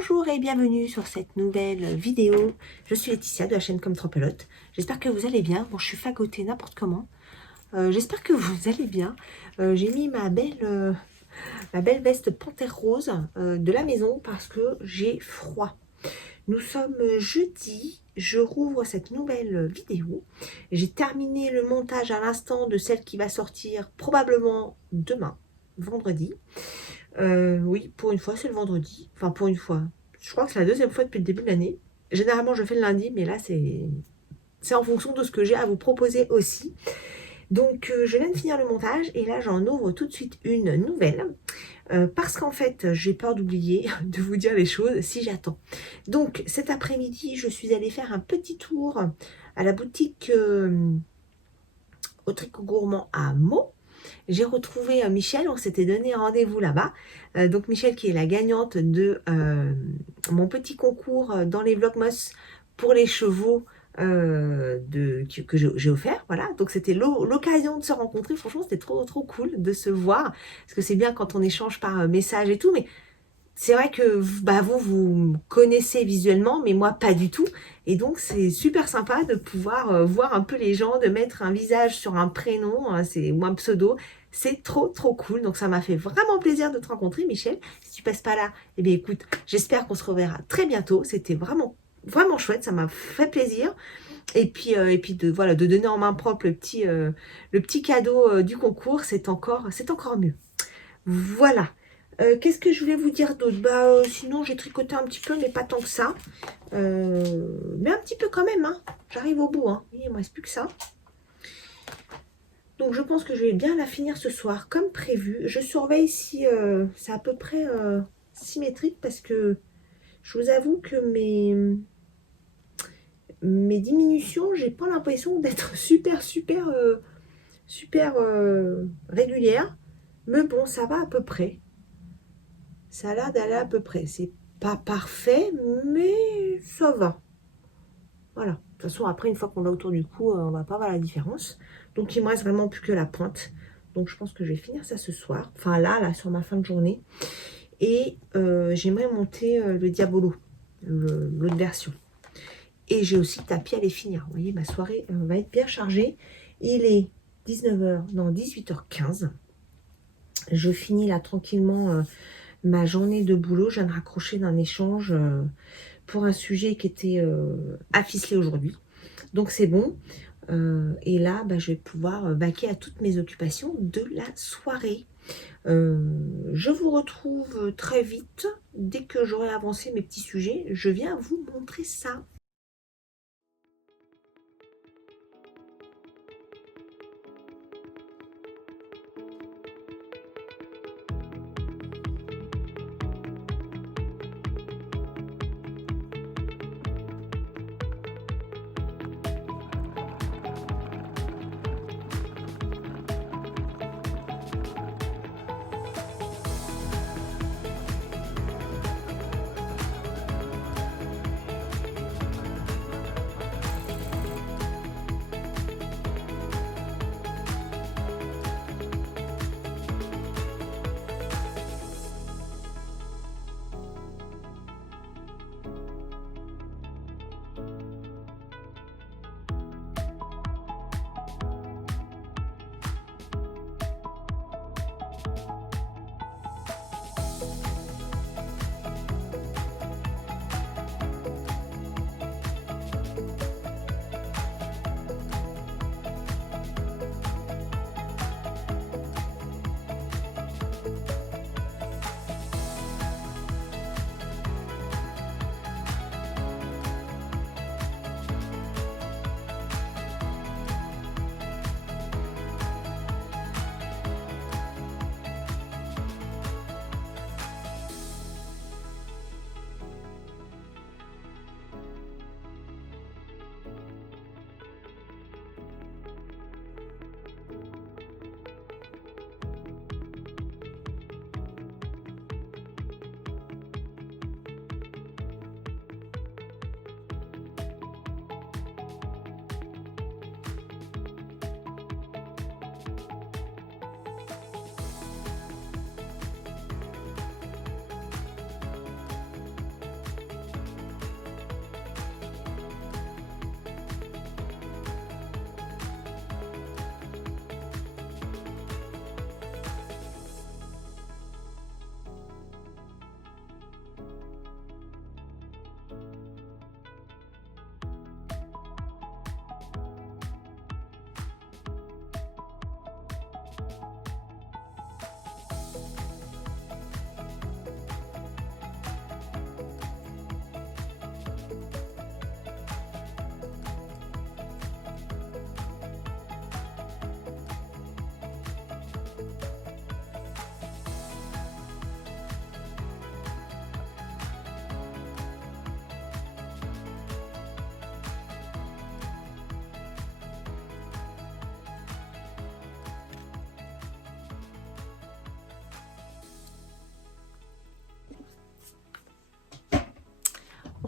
Bonjour et bienvenue sur cette nouvelle vidéo. Je suis Laetitia de la chaîne Comme Trompelote. J'espère que vous allez bien. Bon, je suis fagotée n'importe comment. J'espère que vous allez bien. J'ai mis ma belle veste panthère rose de la maison parce que j'ai froid. Nous sommes jeudi. Je rouvre cette nouvelle vidéo. J'ai terminé le montage à l'instant de celle qui va sortir probablement demain, vendredi. Oui, pour une fois, c'est le vendredi. Enfin, pour une fois. Je crois que c'est la deuxième fois depuis le début de l'année. Généralement, je fais le lundi, mais là, c'est en fonction de ce que j'ai à vous proposer aussi. Donc, je viens de finir le montage et là, j'en ouvre tout de suite une nouvelle. Parce qu'en fait, j'ai peur d'oublier de vous dire les choses si j'attends. Donc, cet après-midi, je suis allée faire un petit tour à la boutique au Tricot Gourmand à Meaux. J'ai retrouvé Michel, on s'était donné rendez-vous là-bas. Donc Michel qui est la gagnante de mon petit concours dans les Vlogmas pour les chevaux que j'ai offert. Voilà, donc c'était l'occasion de se rencontrer. Franchement, c'était trop cool de se voir. Parce que c'est bien quand on échange par message et tout, mais c'est vrai que bah, vous me connaissez visuellement, mais moi pas du tout. Et donc c'est super sympa de pouvoir voir un peu les gens, de mettre un visage sur un prénom, ou un pseudo. C'est trop cool. Donc ça m'a fait vraiment plaisir de te rencontrer, Michel. Si tu passes pas là, eh bien écoute, j'espère qu'on se reverra très bientôt. C'était vraiment chouette, ça m'a fait plaisir. Et puis voilà, de donner en main propre le petit cadeau du concours, c'est encore mieux. Voilà. Qu'est-ce que je voulais vous dire d'autre? Sinon, j'ai tricoté un petit peu, mais pas tant que ça. Mais un petit peu quand même, hein. J'arrive au bout, hein. Il ne me reste plus que ça. Donc, je pense que je vais bien la finir ce soir, comme prévu. Je surveille si c'est à peu près symétrique, parce que je vous avoue que mes diminutions, j'ai pas l'impression d'être super régulière. Mais bon, ça va à peu près. Ça a l'air d'aller à peu près. C'est pas parfait, mais ça va. Voilà. De toute façon, après, une fois qu'on l'a autour du cou, on va pas voir la différence. Donc, il me reste vraiment plus que la pointe. Donc, je pense que je vais finir ça ce soir. Enfin, là, sur ma fin de journée. Et j'aimerais monter le Diabolo, l'autre version. Et j'ai aussi le tapis à les finir. Vous voyez, ma soirée va être bien chargée. Il est 18h15. Je finis là tranquillement ma journée de boulot. Je viens de raccrocher d'un échange pour un sujet qui était à ficeler aujourd'hui. Donc c'est bon. Et là, je vais pouvoir vaquer à toutes mes occupations de la soirée. Je vous retrouve très vite. Dès que j'aurai avancé mes petits sujets, je viens vous montrer ça.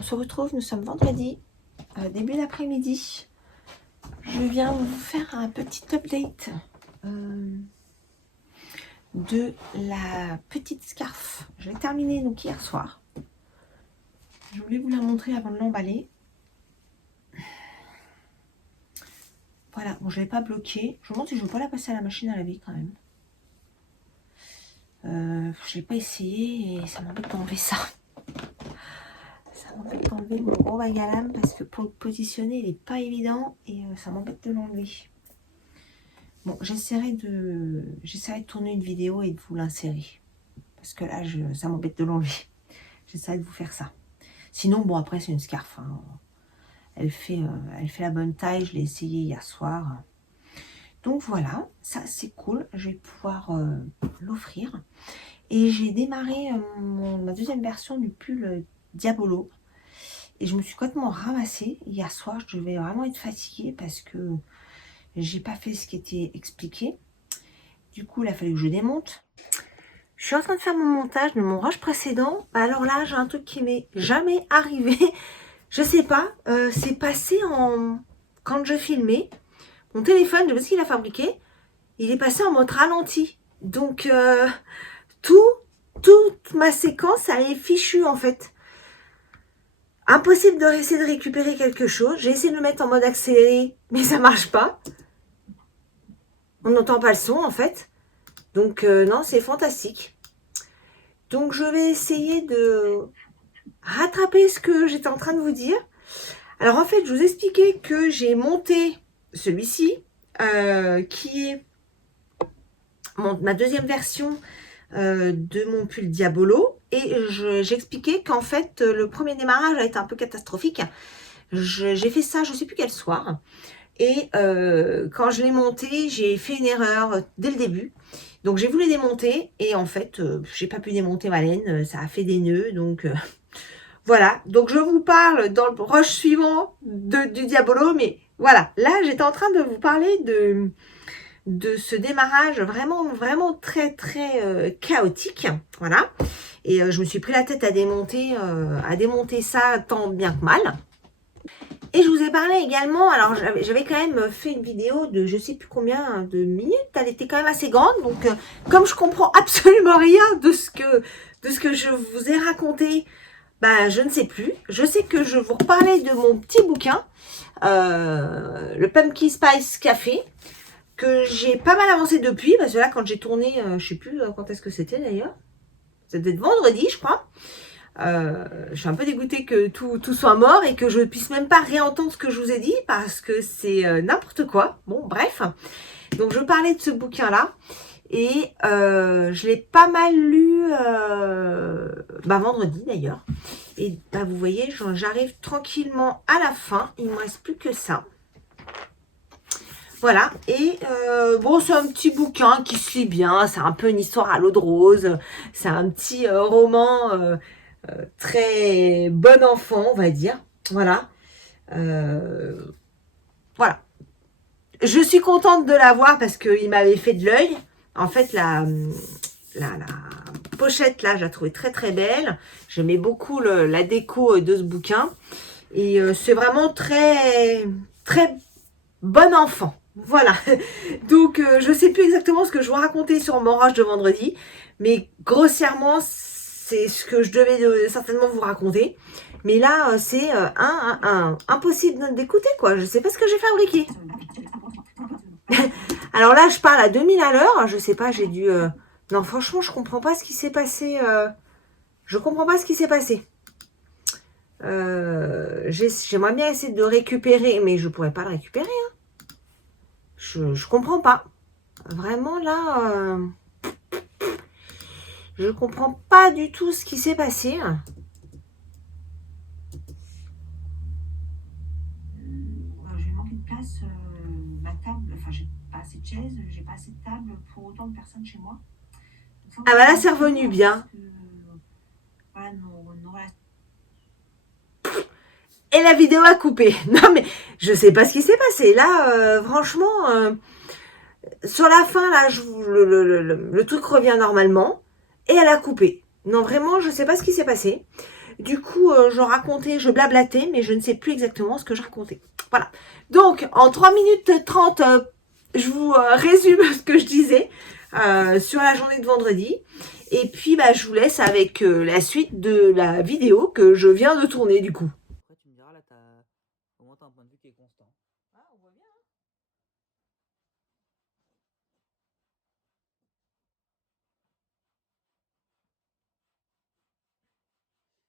on se retrouve, nous sommes vendredi, début d'après-midi. Je viens vous faire un petit update de la petite scarf. Je l'ai terminée donc hier soir. Je voulais vous la montrer avant de l'emballer. Voilà, bon, je ne l'ai pas bloquée. Je me demande si je ne veux pas la passer à la machine à laver quand même. Je ne l'ai pas essayé et ça m'embête d'enlever ça. Ça m'embête d'enlever mon gros bagalame parce que pour le positionner, il n'est pas évident et ça m'embête de l'enlever. Bon, j'essaierai de tourner une vidéo et de vous l'insérer. Parce que là, ça m'embête de l'enlever. J'essaierai de vous faire ça. Sinon, bon, après, c'est une scarf. Hein. Elle fait la bonne taille. Je l'ai essayé hier soir. Donc voilà, ça c'est cool. Je vais pouvoir l'offrir. Et j'ai démarré ma deuxième version du pull Diabolo. Et je me suis complètement ramassée. Hier soir, je devais vraiment être fatiguée parce que j'ai pas fait ce qui était expliqué. Du coup, il a fallu que je démonte. Je suis en train de faire mon montage de mon rush précédent. Alors là, j'ai un truc qui m'est jamais arrivé. Je sais pas, c'est passé quand je filmais. Mon téléphone, je sais pas ce qu'il a fabriqué. Il est passé en mode ralenti. Donc, toute ma séquence, elle est fichue en fait. Impossible de essayer de récupérer quelque chose. J'ai essayé de le mettre en mode accéléré, mais ça marche pas. On n'entend pas le son en fait. Donc non, c'est fantastique. Donc je vais essayer de rattraper ce que j'étais en train de vous dire. Alors en fait, je vous expliquais que j'ai monté celui-ci, qui est ma deuxième version de mon pull Diabolo. Et j'expliquais qu'en fait, le premier démarrage a été un peu catastrophique. J'ai fait ça, je ne sais plus quel soir. Et quand je l'ai monté, j'ai fait une erreur dès le début. Donc j'ai voulu démonter et en fait, j'ai pas pu démonter ma laine. Ça a fait des nœuds. Donc voilà. Donc je vous parle dans le rush suivant du Diabolo. Mais voilà, là j'étais en train de vous parler de ce démarrage vraiment très chaotique. Voilà. Et je me suis pris la tête à démonter ça tant bien que mal. Et je vous ai parlé également, alors j'avais quand même fait une vidéo de je sais plus combien de minutes, elle était quand même assez grande, donc comme je comprends absolument rien de ce que je vous ai raconté, bah je ne sais plus. Je sais que je vous reparlais de mon petit bouquin, le Pumpkin Spice Café, que j'ai pas mal avancé depuis, parce que là quand j'ai tourné, je sais plus quand est-ce que c'était d'ailleurs, c'était vendredi je crois. Je suis un peu dégoûtée que tout soit mort et que je ne puisse même pas réentendre ce que je vous ai dit parce que c'est n'importe quoi. Bon, bref. Donc, je parlais de ce bouquin-là et je l'ai pas mal lu vendredi d'ailleurs. Et bah, vous voyez, j'arrive tranquillement à la fin. Il ne me reste plus que ça. Voilà, et bon, c'est un petit bouquin qui se lit bien. C'est un peu une histoire à l'eau de rose. C'est un petit roman... très bon enfant, on va dire. Voilà. Voilà. Je suis contente de l'avoir parce qu'il m'avait fait de l'œil. En fait, la pochette, là, je la trouvais très belle. J'aimais beaucoup la déco de ce bouquin. Et c'est vraiment très bon enfant. Voilà. Donc, je ne sais plus exactement ce que je vous racontais sur mon rush de vendredi. Mais grossièrement, c'est ce que je devais certainement vous raconter. Mais là, c'est impossible d'écouter, quoi. Je ne sais pas ce que j'ai fabriqué. Alors là, je parle à 2000 à l'heure. Je ne sais pas, j'ai dû... Non, franchement, je ne comprends pas ce qui s'est passé. Je ne comprends pas ce qui s'est passé. J'aimerais bien essayer de récupérer, mais je ne pourrais pas le récupérer. Hein. Je ne comprends pas. Vraiment, là... Je ne comprends pas du tout ce qui s'est passé. J'ai manqué de place. Ma table, enfin, j'ai pas assez de chaises, j'ai pas assez de table pour autant de personnes chez moi. Donc, ah bah là, c'est revenu bien. Voilà, et la vidéo a coupé. Non mais, je sais pas ce qui s'est passé. Là, franchement, sur la fin, là, le truc revient normalement. Et elle a coupé. Non, vraiment, je ne sais pas ce qui s'est passé. Du coup, je blablatais, mais je ne sais plus exactement ce que je racontais. Voilà. Donc, en 3 minutes 30, je vous résume ce que je disais sur la journée de vendredi. Et puis, bah, je vous laisse avec la suite de la vidéo que je viens de tourner, du coup. Après, tu me diras, là, au moins, t'as un point de vue qui est constant. Ah, on voit bien.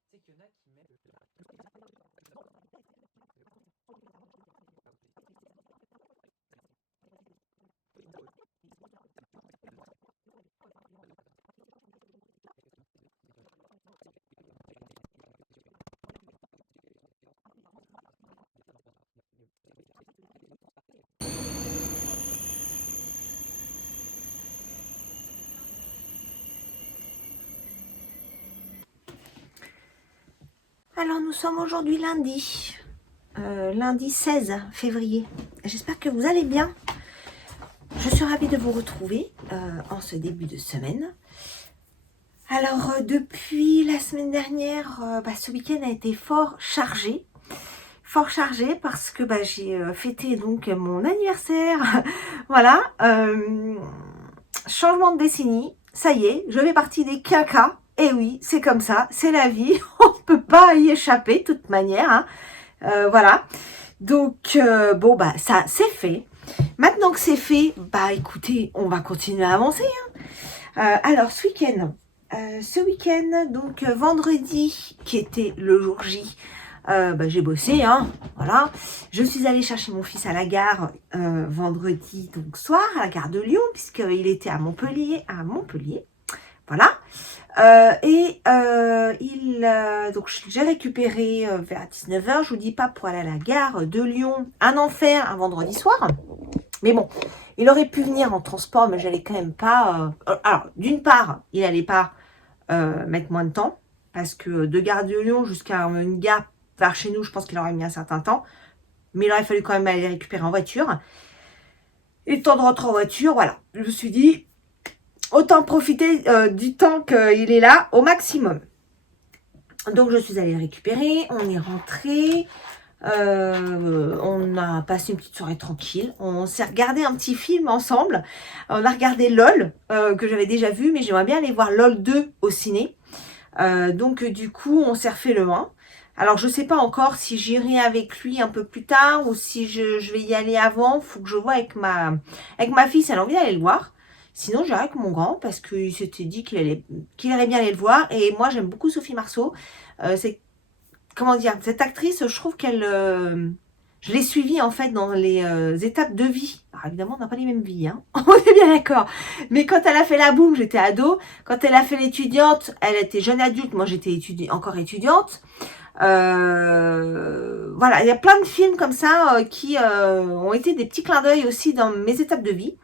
Tu sais qu'il y en a qui mettent. Alors, nous sommes aujourd'hui lundi. Lundi 16 février. J'espère que vous allez bien. Je suis ravie de vous retrouver en ce début de semaine. Alors, depuis la semaine dernière, ce week-end a été fort chargé. Fort chargé parce que j'ai fêté donc mon anniversaire. Voilà. Changement de décennie. Ça y est, je fais partie des quinquas. Et oui, c'est comme ça, c'est la vie. On ne peut pas y échapper de toute manière. Hein. Voilà. Donc, ça, c'est fait. Maintenant que c'est fait, écoutez, on va continuer à avancer. Hein. Alors, ce week-end, donc vendredi, qui était le jour J, j'ai bossé, hein, voilà. Je suis allée chercher mon fils à la gare vendredi donc soir, à la gare de Lyon, puisqu'il était à Montpellier, voilà. Donc j'ai récupéré vers 19h, je vous dis pas pour aller à la gare de Lyon, un enfer un vendredi soir. Mais bon, il aurait pu venir en transport, mais j'allais quand même pas. Alors, d'une part, il n'allait pas mettre moins de temps, parce que de gare de Lyon jusqu'à une gare vers chez nous, je pense qu'il aurait mis un certain temps. Mais il aurait fallu quand même aller les récupérer en voiture. Et le temps de rentrer en voiture, voilà. Je me suis dit, autant profiter du temps qu'il est là au maximum. Donc, je suis allée le récupérer. On est rentré. On a passé une petite soirée tranquille. On s'est regardé un petit film ensemble. On a regardé LOL, que j'avais déjà vu, mais j'aimerais bien aller voir LOL 2 au ciné. Donc, du coup, on s'est refait le 1. Alors, je ne sais pas encore si j'irai avec lui un peu plus tard ou si je vais y aller avant. Il faut que je vois avec ma fille si elle a envie d'aller le voir. Sinon, j'irai avec mon grand parce qu'il s'était dit qu'il irait bien aller le voir. Et moi, j'aime beaucoup Sophie Marceau. Comment dire, cette actrice, je trouve qu'elle... je l'ai suivie en fait dans les étapes de vie. Alors évidemment, on n'a pas les mêmes vies, hein. On est bien d'accord. Mais quand elle a fait la boum, j'étais ado. Quand elle a fait l'étudiante, elle était jeune adulte. Moi, j'étais encore étudiante. Voilà, il y a plein de films comme ça qui ont été des petits clins d'œil aussi dans mes étapes de vie.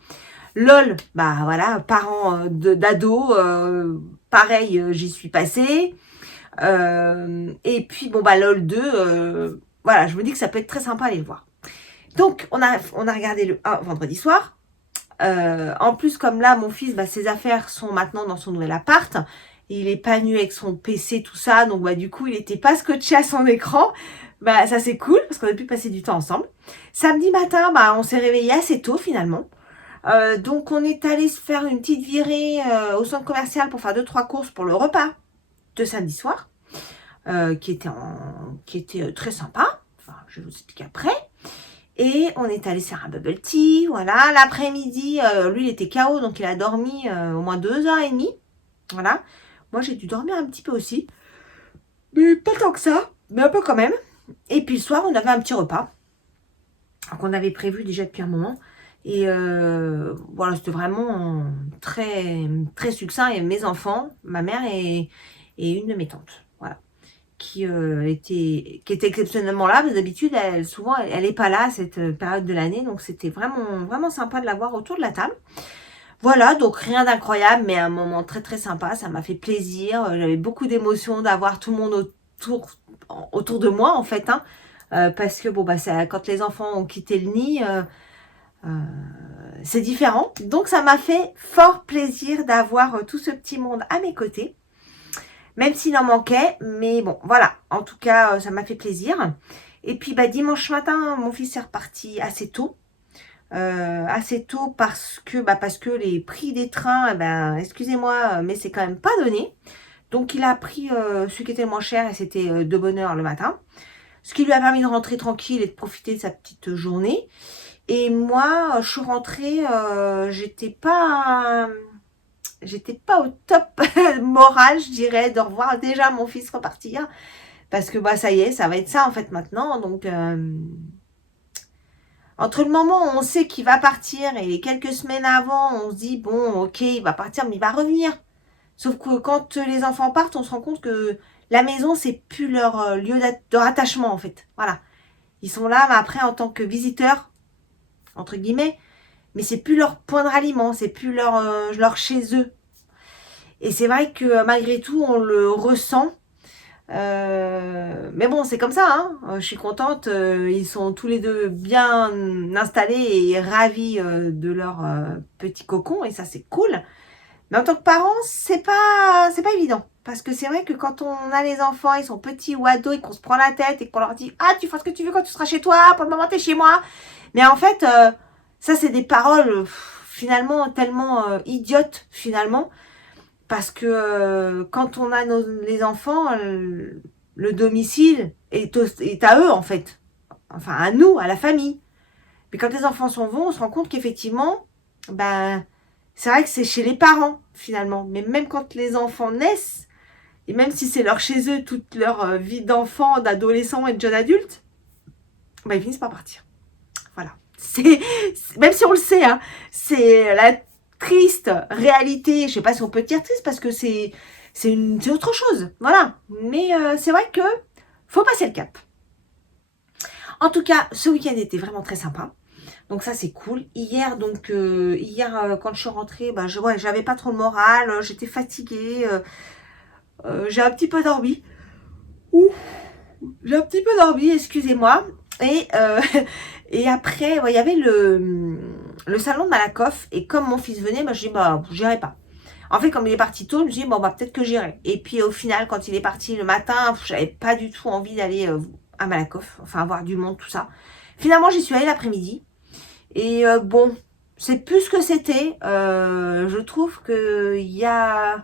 LOL, voilà, parents d'ado, pareil, j'y suis passée. Et puis, LOL 2, voilà, je me dis que ça peut être très sympa à aller le voir. Donc, on a regardé le 1 vendredi soir. En plus, comme là, mon fils, ses affaires sont maintenant dans son nouvel appart. Il est pas nu avec son PC, tout ça. Donc, du coup, il n'était pas scotché à son écran. Ça, c'est cool parce qu'on a pu passer du temps ensemble. Samedi matin, on s'est réveillé assez tôt finalement. Donc, on est allé se faire une petite virée au centre commercial pour faire 2-3 courses pour le repas de samedi soir. Qui était très sympa. Enfin, je vais vous expliquer après. Et on est allé faire un bubble tea. Voilà. L'après-midi, lui, il était KO, donc il a dormi au moins 2h30. Voilà. Moi, j'ai dû dormir un petit peu aussi. Mais pas tant que ça. Mais un peu quand même. Et puis le soir, on avait un petit repas. Qu'on avait prévu déjà depuis un moment. Et voilà, c'était vraiment très, très succinct. Et mes enfants, ma mère et une de mes tantes. Voilà. Qui était exceptionnellement là, mais d'habitude, souvent, elle n'est pas là à cette période de l'année, donc c'était vraiment, vraiment sympa de la voir autour de la table. Voilà, donc rien d'incroyable, mais un moment très très sympa, ça m'a fait plaisir, j'avais beaucoup d'émotions d'avoir tout le monde autour de moi en fait, hein, parce que quand les enfants ont quitté le nid, c'est différent, donc ça m'a fait fort plaisir d'avoir tout ce petit monde à mes côtés. même s'il en manquait. Mais bon, voilà. En tout cas, ça m'a fait plaisir. Et puis, dimanche matin, mon fils est reparti assez tôt. Parce que les prix des trains, excusez-moi, mais c'est quand même pas donné. Donc, il a pris celui qui était le moins cher et c'était de bonne heure le matin. Ce qui lui a permis de rentrer tranquille et de profiter de sa petite journée. Et moi, je suis rentrée, j'étais pas au top moral, je dirais, de revoir déjà mon fils repartir. Parce que ça y est, ça va être ça en fait maintenant. Donc, entre le moment où on sait qu'il va partir et les quelques semaines avant, on se dit, bon, ok, il va partir, mais il va revenir. Sauf que quand les enfants partent, on se rend compte que la maison, c'est plus leur lieu de rattachement en fait. Voilà. Ils sont là, mais après, en tant que visiteurs, entre guillemets, mais c'est plus leur point de ralliement, c'est plus leur chez eux. Et c'est vrai que malgré tout, on le ressent. Mais bon, c'est comme ça, hein. Je suis contente. Ils sont tous les deux bien installés et ravis de leur petit cocon, et ça, c'est cool. Mais en tant que parent, c'est pas évident. Parce que c'est vrai que quand on a les enfants, ils sont petits ou ados, et qu'on se prend la tête et qu'on leur dit « Ah, tu feras ce que tu veux quand tu seras chez toi, pour le moment, t'es chez moi. » Mais en fait, ça, c'est des paroles finalement tellement idiotes, finalement. Parce que quand on a les enfants, le domicile est à eux, en fait. Enfin, à nous, à la famille. Mais quand les enfants s'en vont, on se rend compte qu'effectivement, c'est vrai que c'est chez les parents, finalement. Mais même quand les enfants naissent, et même si c'est leur chez eux toute leur vie d'enfant, d'adolescent et de jeune adulte, ils finissent par partir. Voilà. Même si on le sait, hein, c'est la triste réalité. Je sais pas si on peut dire triste parce que c'est autre chose. Voilà. Mais c'est vrai que faut passer le cap. En tout cas, ce week-end était vraiment très sympa. Donc ça, c'est cool. Hier, quand je suis rentrée, j'avais pas trop le moral. J'étais fatiguée. J'ai un petit peu dormi. Ouh, j'ai un petit peu dormi, excusez-moi. Et, et après, il y avait le salon de Malakoff. Et comme mon fils venait, je dis, j'irai pas. En fait, comme il est parti tôt, je me dis, peut-être que j'irai. Et puis au final, quand il est parti le matin, j'avais pas du tout envie d'aller à Malakoff. Enfin, voir du monde, tout ça. Finalement, j'y suis allée l'après-midi. Et c'est plus ce que c'était. Je trouve qu'il y a...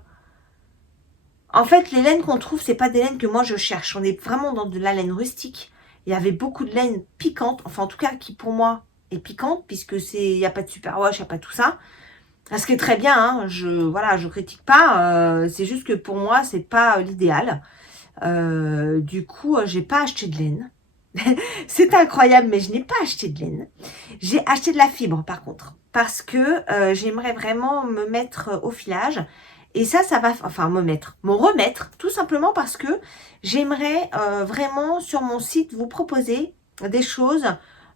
En fait, les laines qu'on trouve, c'est pas des laines que moi je cherche. On est vraiment dans de la laine rustique. Il y avait beaucoup de laine piquante. Enfin, en tout cas, qui pour moi est piquante, puisque il n'y a pas de superwash, il n'y a pas tout ça. Ce qui est très bien, hein. Je critique pas. C'est juste que pour moi, c'est pas l'idéal. Du coup, j'ai pas acheté de laine. C'est incroyable, mais je n'ai pas acheté de laine. J'ai acheté de la fibre, par contre. Parce que j'aimerais vraiment me mettre au filage. Et ça va, me remettre, tout simplement parce que j'aimerais vraiment sur mon site vous proposer des choses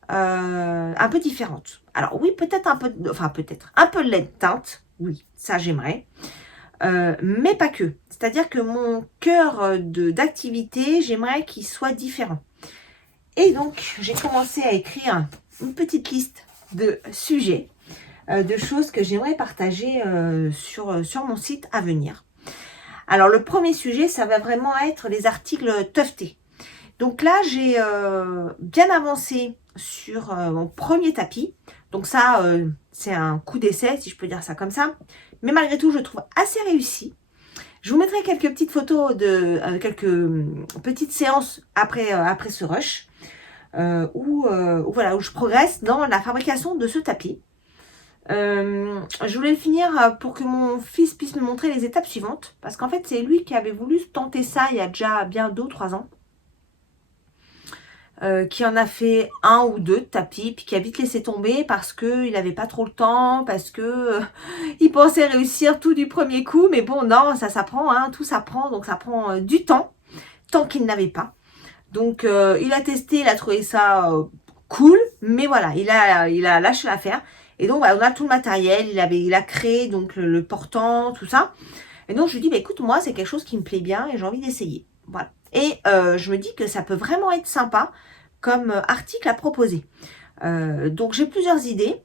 un peu différentes. Alors oui, peut-être un peu de laine teinte, oui, ça j'aimerais, mais pas que. C'est-à-dire que mon cœur d'activité, j'aimerais qu'il soit différent. Et donc, j'ai commencé à écrire une petite liste de sujets, de choses que j'aimerais partager sur mon site à venir. Alors, le premier sujet, ça va vraiment être les articles tuftés. Donc là, j'ai bien avancé sur mon premier tapis. Donc ça, c'est un coup d'essai, si je peux dire ça comme ça. Mais malgré tout, je le trouve assez réussi. Je vous mettrai quelques petites photos de quelques petites séances après ce rush. Où je progresse dans la fabrication de ce tapis. Je voulais le finir pour que mon fils puisse me montrer les étapes suivantes. Parce qu'en fait, c'est lui qui avait voulu tenter ça il y a déjà bien 2 ou 3 ans. Qui en a fait 1 ou 2 tapis, puis qui a vite laissé tomber parce qu'il n'avait pas trop le temps, parce que il pensait réussir tout du premier coup. Mais bon, non, ça s'apprend, hein, tout s'apprend, donc ça prend du temps qu'il n'avait pas. Donc, il a testé, il a trouvé ça cool, mais voilà, il a lâché l'affaire. Et donc, on a tout le matériel, il a créé donc le portant, tout ça. Et donc, je lui dis, écoute, moi, c'est quelque chose qui me plaît bien et j'ai envie d'essayer. Voilà. Et je me dis que ça peut vraiment être sympa comme article à proposer. Donc, j'ai plusieurs idées.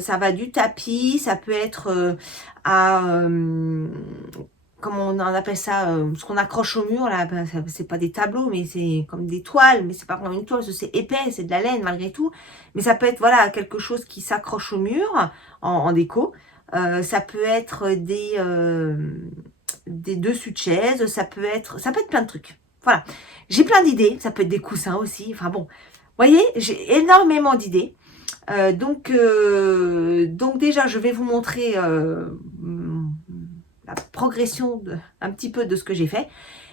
Ça va du tapis, ça peut être comment on en appelle ça, ce qu'on accroche au mur, là, ben, c'est pas des tableaux, mais c'est comme des toiles, mais c'est pas vraiment une toile, c'est épais, c'est de la laine malgré tout. Mais ça peut être, voilà, quelque chose qui s'accroche au mur en déco. Ça peut être des dessus de chaise, ça peut être plein de trucs. Voilà. J'ai plein d'idées, ça peut être des coussins aussi, enfin bon. Vous voyez, j'ai énormément d'idées. Donc déjà, je vais vous montrer la progression un petit peu de ce que j'ai fait.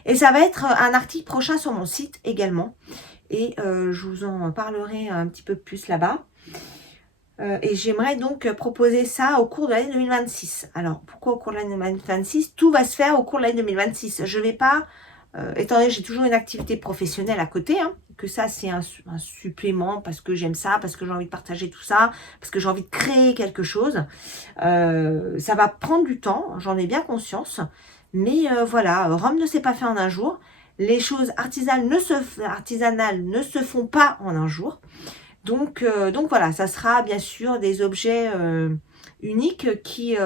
Et ça va être un article prochain sur mon site également. Et je vous en parlerai un petit peu plus là-bas. Et j'aimerais donc proposer ça au cours de l'année 2026. Alors, pourquoi au cours de l'année 2026? Tout va se faire au cours de l'année 2026. Je ne vais pas, étant donné que j'ai toujours une activité professionnelle à côté, hein, que ça c'est un supplément parce que j'aime ça, parce que j'ai envie de partager tout ça, parce que j'ai envie de créer quelque chose. Ça va prendre du temps, j'en ai bien conscience. Mais voilà, Rome ne s'est pas fait en un jour. Les choses artisanales ne se font pas en un jour. Donc voilà, ça sera bien sûr des objets uniques qui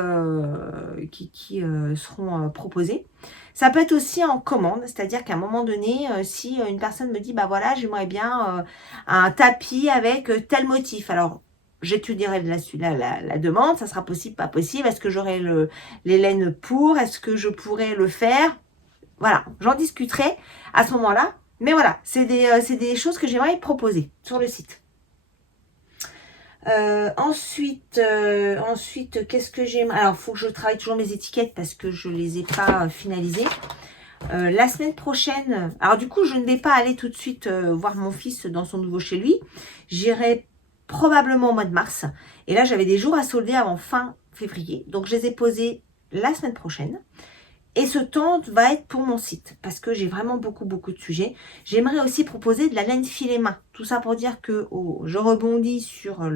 seront proposés. Ça peut être aussi en commande, c'est-à-dire qu'à un moment donné, si une personne me dit, bah voilà, j'aimerais bien un tapis avec tel motif. Alors, j'étudierai la demande, ça sera possible, pas possible. Est-ce que j'aurai les laines pour? Est-ce que je pourrais le faire? Voilà, j'en discuterai à ce moment-là. Mais voilà, c'est des choses que j'aimerais proposer sur le site. Ensuite, qu'est-ce que j'aime? Alors, il faut que je travaille toujours mes étiquettes parce que je ne les ai pas finalisées. La semaine prochaine, alors du coup, je ne vais pas aller tout de suite voir mon fils dans son nouveau chez lui. J'irai probablement au mois de mars. Et là, j'avais des jours à solder avant fin février. Donc, je les ai posés la semaine prochaine. Et ce temps va être pour mon site, parce que j'ai vraiment beaucoup de sujets. J'aimerais aussi proposer de la laine filet main. Tout ça pour dire que je rebondis sur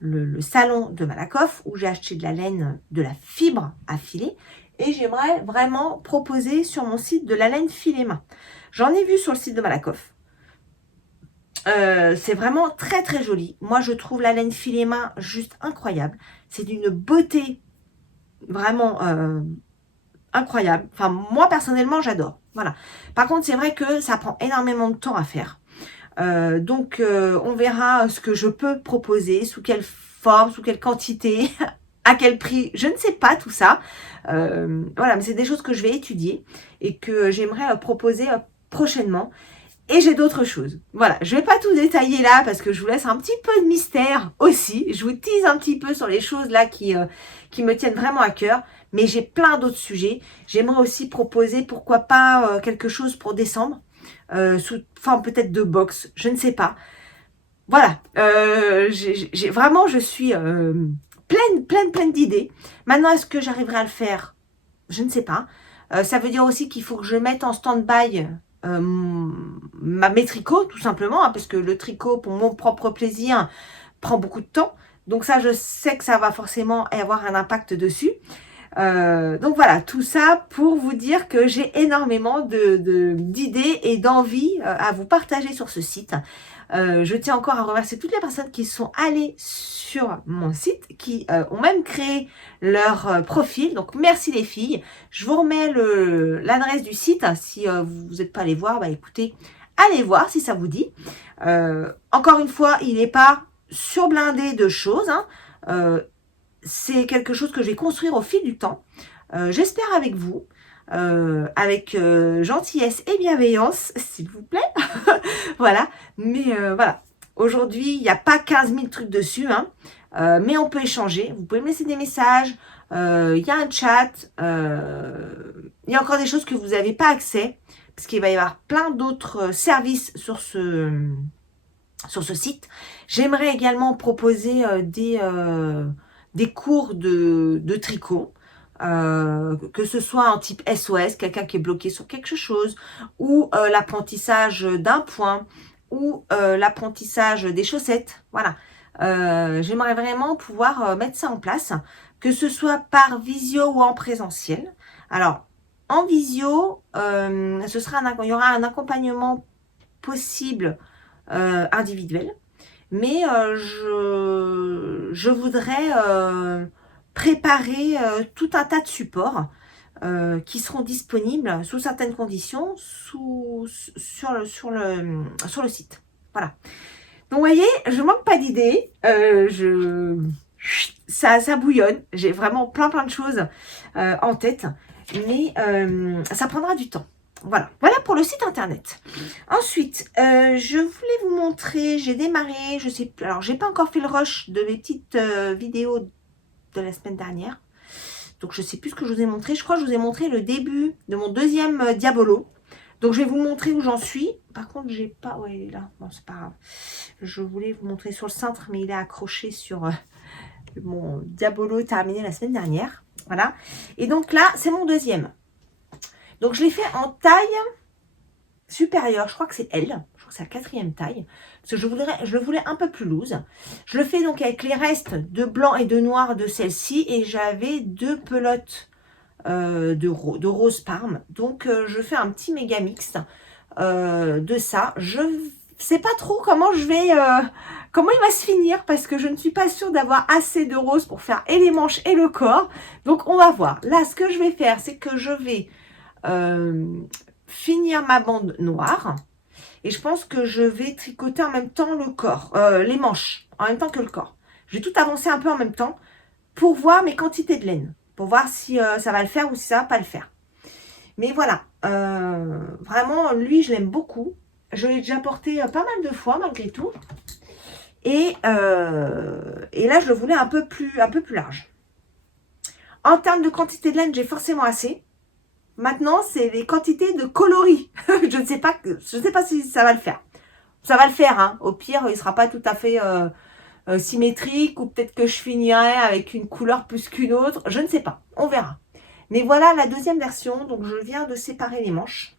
le salon de Malakoff, où j'ai acheté de la laine, de la fibre à filer. Et j'aimerais vraiment proposer sur mon site de la laine filet main. J'en ai vu sur le site de Malakoff. C'est vraiment très joli. Moi, je trouve la laine filet main juste incroyable. C'est d'une beauté vraiment incroyable. Enfin, moi, personnellement, j'adore. Voilà. Par contre, c'est vrai que ça prend énormément de temps à faire. Donc, on verra ce que je peux proposer, sous quelle forme, sous quelle quantité, à quel prix. Je ne sais pas tout ça. Voilà, mais c'est des choses que je vais étudier et que j'aimerais proposer prochainement. Et j'ai d'autres choses. Voilà, je ne vais pas tout détailler là parce que je vous laisse un petit peu de mystère aussi. Je vous tease un petit peu sur les choses là qui me tiennent vraiment à cœur. Mais j'ai plein d'autres sujets. J'aimerais aussi proposer, pourquoi pas, quelque chose pour décembre. Sous forme peut-être de box, je ne sais pas. Voilà, vraiment, je suis pleine d'idées. Maintenant, est-ce que j'arriverai à le faire? Je ne sais pas. Ça veut dire aussi qu'il faut que je mette en stand-by mes tricots, tout simplement, hein, parce que le tricot, pour mon propre plaisir, prend beaucoup de temps. Donc ça, je sais que ça va forcément avoir un impact dessus. Donc voilà, tout ça pour vous dire que j'ai énormément d'idées et d'envie à vous partager sur ce site. Je tiens encore à remercier toutes les personnes qui sont allées sur mon site, qui ont même créé leur profil. Donc merci les filles. Je vous remets l'adresse du site. Si vous n'êtes pas allé voir, bah écoutez, allez voir si ça vous dit. Encore une fois, il n'est pas surblindé de choses, hein. C'est quelque chose que je vais construire au fil du temps. J'espère avec vous, avec gentillesse et bienveillance, s'il vous plaît. Voilà, mais voilà. Aujourd'hui, il n'y a pas 15 000 trucs dessus, hein. Mais on peut échanger. Vous pouvez me laisser des messages. Il y a un chat. Il y a encore des choses que vous n'avez pas accès, parce qu'il va y avoir plein d'autres services sur ce site. J'aimerais également proposer des cours de tricot, que ce soit en type SOS, quelqu'un qui est bloqué sur quelque chose, ou l'apprentissage d'un point, ou l'apprentissage des chaussettes. Voilà. J'aimerais vraiment pouvoir mettre ça en place, que ce soit par visio ou en présentiel. Alors, en visio, il y aura un accompagnement possible individuel. Mais je voudrais préparer tout un tas de supports qui seront disponibles sous certaines conditions sur le site. Voilà. Donc, vous voyez, je manque pas d'idées. Ça bouillonne. J'ai vraiment plein de choses en tête. Mais ça prendra du temps. Voilà. Voilà pour le site internet. Ensuite, je voulais vous montrer, j'ai démarré, je sais plus, alors j'ai pas encore fait le rush de mes petites vidéos de la semaine dernière. Donc, je ne sais plus ce que je vous ai montré. Je crois que je vous ai montré le début de mon deuxième Diabolo. Donc, je vais vous montrer où j'en suis. Par contre, j'ai pas... Ouais, il est là. Bon, c'est pas grave. Je voulais vous montrer sur le cintre, mais il est accroché sur mon Diabolo terminé la semaine dernière. Voilà. Et donc là, c'est mon deuxième. Donc, je l'ai fait en taille supérieure. Je crois que c'est L. Je crois que c'est la 4e taille. Parce que je le voulais un peu plus loose. Je le fais donc avec les restes de blanc et de noir de celle-ci. Et j'avais 2 pelotes de rose parme. Donc, je fais un petit méga mix de ça. Je sais pas trop comment il va se finir. Parce que je ne suis pas sûre d'avoir assez de rose pour faire et les manches et le corps. Donc, on va voir. Là, ce que je vais faire, c'est que je vais finir ma bande noire. Et je pense que je vais tricoter en même temps le corps, les manches, en même temps que le corps. Je vais tout avancer un peu en même temps pour voir mes quantités de laine. Pour voir si ça va le faire ou si ça va pas le faire. Mais voilà, vraiment, lui, je l'aime beaucoup. Je l'ai déjà porté pas mal de fois, malgré tout. Et là, je le voulais un peu plus large. En termes de quantité de laine, j'ai forcément assez. Maintenant, c'est les quantités de coloris. Je ne sais pas si ça va le faire. Ça va le faire, hein. Au pire, il ne sera pas tout à fait symétrique, ou peut-être que je finirai avec une couleur plus qu'une autre. Je ne sais pas. On verra. Mais voilà la deuxième version. Donc, je viens de séparer les manches.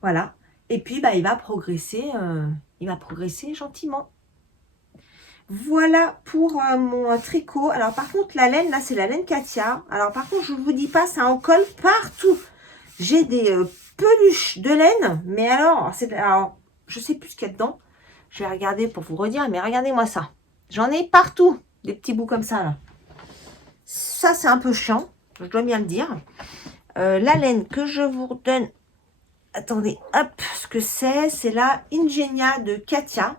Voilà. Et puis, bah, il va progresser gentiment. Voilà pour mon tricot. Alors, par contre, la laine, là, c'est la laine Katia. Alors, par contre, je ne vous dis pas, ça en colle partout. J'ai des peluches de laine. Mais alors, je ne sais plus ce qu'il y a dedans. Je vais regarder pour vous redire. Mais regardez-moi ça. J'en ai partout. Des petits bouts comme ça, là. Ça, c'est un peu chiant. Je dois bien le dire. La laine que je vous redonne. Attendez, hop. Ce que c'est la Ingenia de Katia.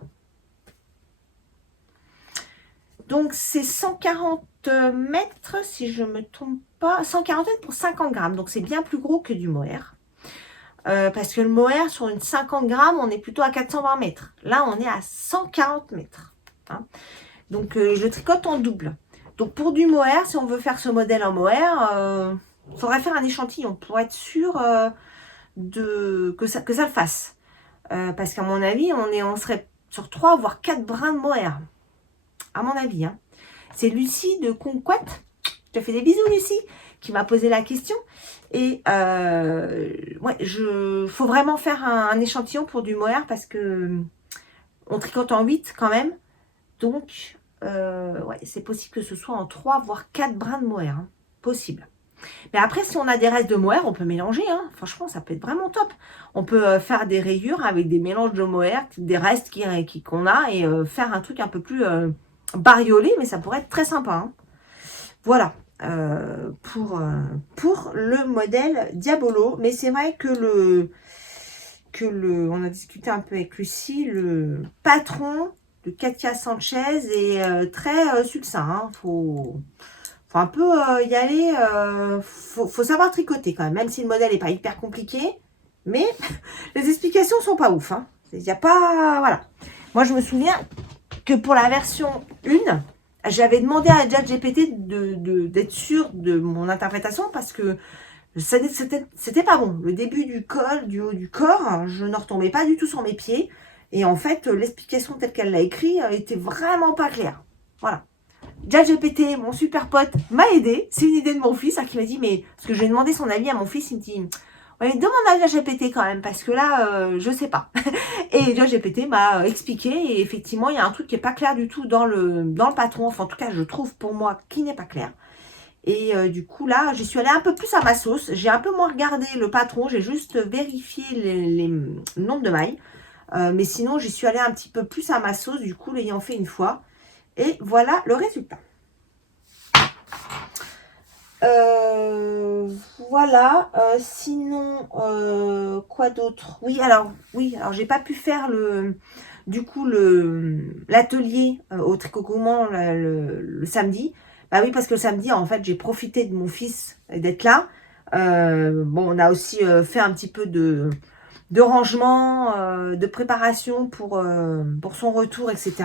Donc, c'est 140 mètres, si je ne me trompe pas. 140 mètres pour 50 grammes. Donc, c'est bien plus gros que du mohair. Parce que le mohair, sur une 50 grammes, on est plutôt à 420 mètres. Là, on est à 140 mètres. Hein. Donc, je le tricote en double. Donc, pour du mohair, si on veut faire ce modèle en mohair, il faudrait faire un échantillon pour être sûr que ça le fasse. Parce qu'à mon avis, on serait sur 3 voire 4 brins de mohair. À mon avis, hein. C'est Lucie de Conquat. Je te fais des bisous, Lucie, qui m'a posé la question. Et ouais, faut vraiment faire un échantillon pour du mohair parce que on tricote en 8 quand même. Donc, ouais, c'est possible que ce soit en 3 voire 4 brins de mohair. Hein. Possible. Mais après, si on a des restes de mohair, on peut mélanger. Hein. Franchement, ça peut être vraiment top. On peut faire des rayures avec des mélanges de mohair, des restes qu'on a et faire un truc un peu plus bariolé, mais ça pourrait être très sympa. Hein. Voilà. Pour le modèle Diabolo. Mais c'est vrai que on a discuté un peu avec Lucie, le patron de Katia Sanchez est très succinct. Hein. Faut un peu y aller. Faut savoir tricoter quand même, même si le modèle n'est pas hyper compliqué. Mais les explications sont pas ouf. Hein. Il n'y a pas... Voilà. Moi, je me souviens que pour la version 1, j'avais demandé à ChatGPT d'être sûr de mon interprétation parce que c'était pas bon. Le début du col, du haut du corps, je ne retombais pas du tout sur mes pieds. Et en fait, l'explication telle qu'elle l'a écrit était vraiment pas claire. Voilà. ChatGPT, mon super pote, m'a aidé. C'est une idée de mon fils qui m'a dit, mais parce que je lui ai demandé son avis à mon fils, il me dit, ouais, demande à ChatGPT quand même, parce que là, je sais pas. Et ChatGPT m'a expliqué, et effectivement, il y a un truc qui est pas clair du tout dans le patron. Enfin, en tout cas, je trouve pour moi qui n'est pas clair. Et du coup, là, j'y suis allée un peu plus à ma sauce. J'ai un peu moins regardé le patron, j'ai juste vérifié les nombres de mailles. Mais sinon, j'y suis allée un petit peu plus à ma sauce, du coup, l'ayant fait une fois. Et voilà le résultat. Voilà, sinon, quoi d'autre? Oui, alors j'ai pas pu faire l'atelier au Tricot Gourmand le samedi. Bah oui, parce que le samedi, en fait, j'ai profité de mon fils et d'être là. Bon, on a aussi fait un petit peu de rangement, de préparation pour son retour, etc.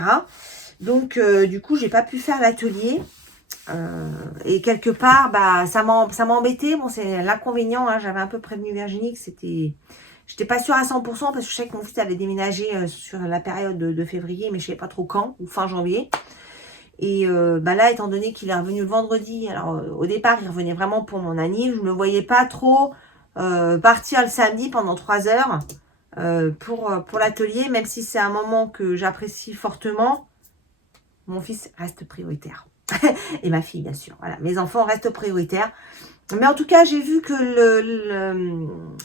Donc, du coup, j'ai pas pu faire l'atelier. Et quelque part, bah, ça m'a embêté. Bon, c'est l'inconvénient, hein. J'avais un peu prévenu Virginie que j'étais pas sûre à 100% parce que je sais que mon fils allait déménager sur la période de février, mais je savais pas trop quand, ou fin janvier. Et bah là, étant donné qu'il est revenu le vendredi, alors au départ, il revenait vraiment pour mon anniv, je ne me voyais pas trop partir le samedi pendant 3 heures pour l'atelier, même si c'est un moment que j'apprécie fortement. Mon fils reste prioritaire. Et ma fille, bien sûr. Voilà, mes enfants restent prioritaires. Mais en tout cas, j'ai vu que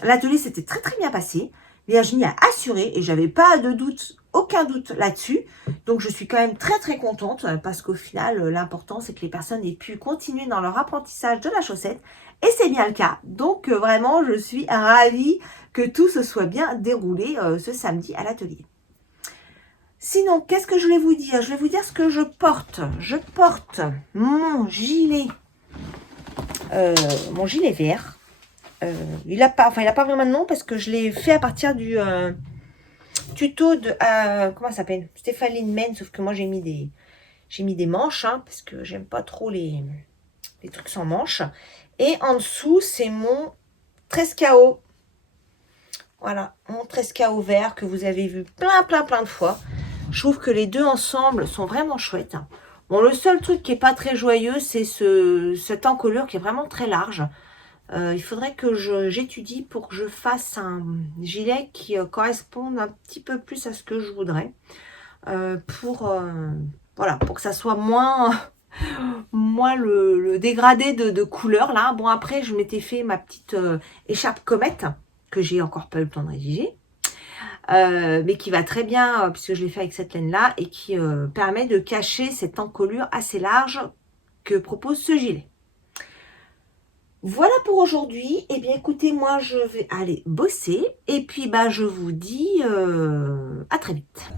l'atelier s'était très très bien passé. Virginie a assuré et j'avais pas de doute, aucun doute là-dessus. Donc je suis quand même très très contente parce qu'au final, l'important c'est que les personnes aient pu continuer dans leur apprentissage de la chaussette. Et c'est bien le cas. Donc vraiment, je suis ravie que tout se soit bien déroulé ce samedi à l'atelier. Sinon, qu'est-ce que je vais vous dire? Je vais vous dire ce que je porte. Je porte mon gilet vert. Il n'a pas vraiment de nom parce que je l'ai fait à partir du tuto de comment ça s'appelle, Stéphanie Men, sauf que moi j'ai mis des manches hein, parce que j'aime pas trop les trucs sans manches. Et en dessous, c'est mon Trescao. Voilà, mon Trescao vert que vous avez vu plein de fois. Je trouve que les deux ensemble sont vraiment chouettes. Bon, le seul truc qui est pas très joyeux, c'est cette encolure qui est vraiment très large. Il faudrait que j'étudie pour que je fasse un gilet qui corresponde un petit peu plus à ce que je voudrais. Voilà, pour que ça soit moins le dégradé de couleur là. Bon, après, je m'étais fait ma petite écharpe comète que j'ai encore pas eu le temps de rédiger. Mais qui va très bien puisque je l'ai fait avec cette laine là et qui permet de cacher cette encolure assez large que propose ce gilet. Voilà pour aujourd'hui. Eh bien écoutez, moi je vais aller bosser et puis bah je vous dis à très vite.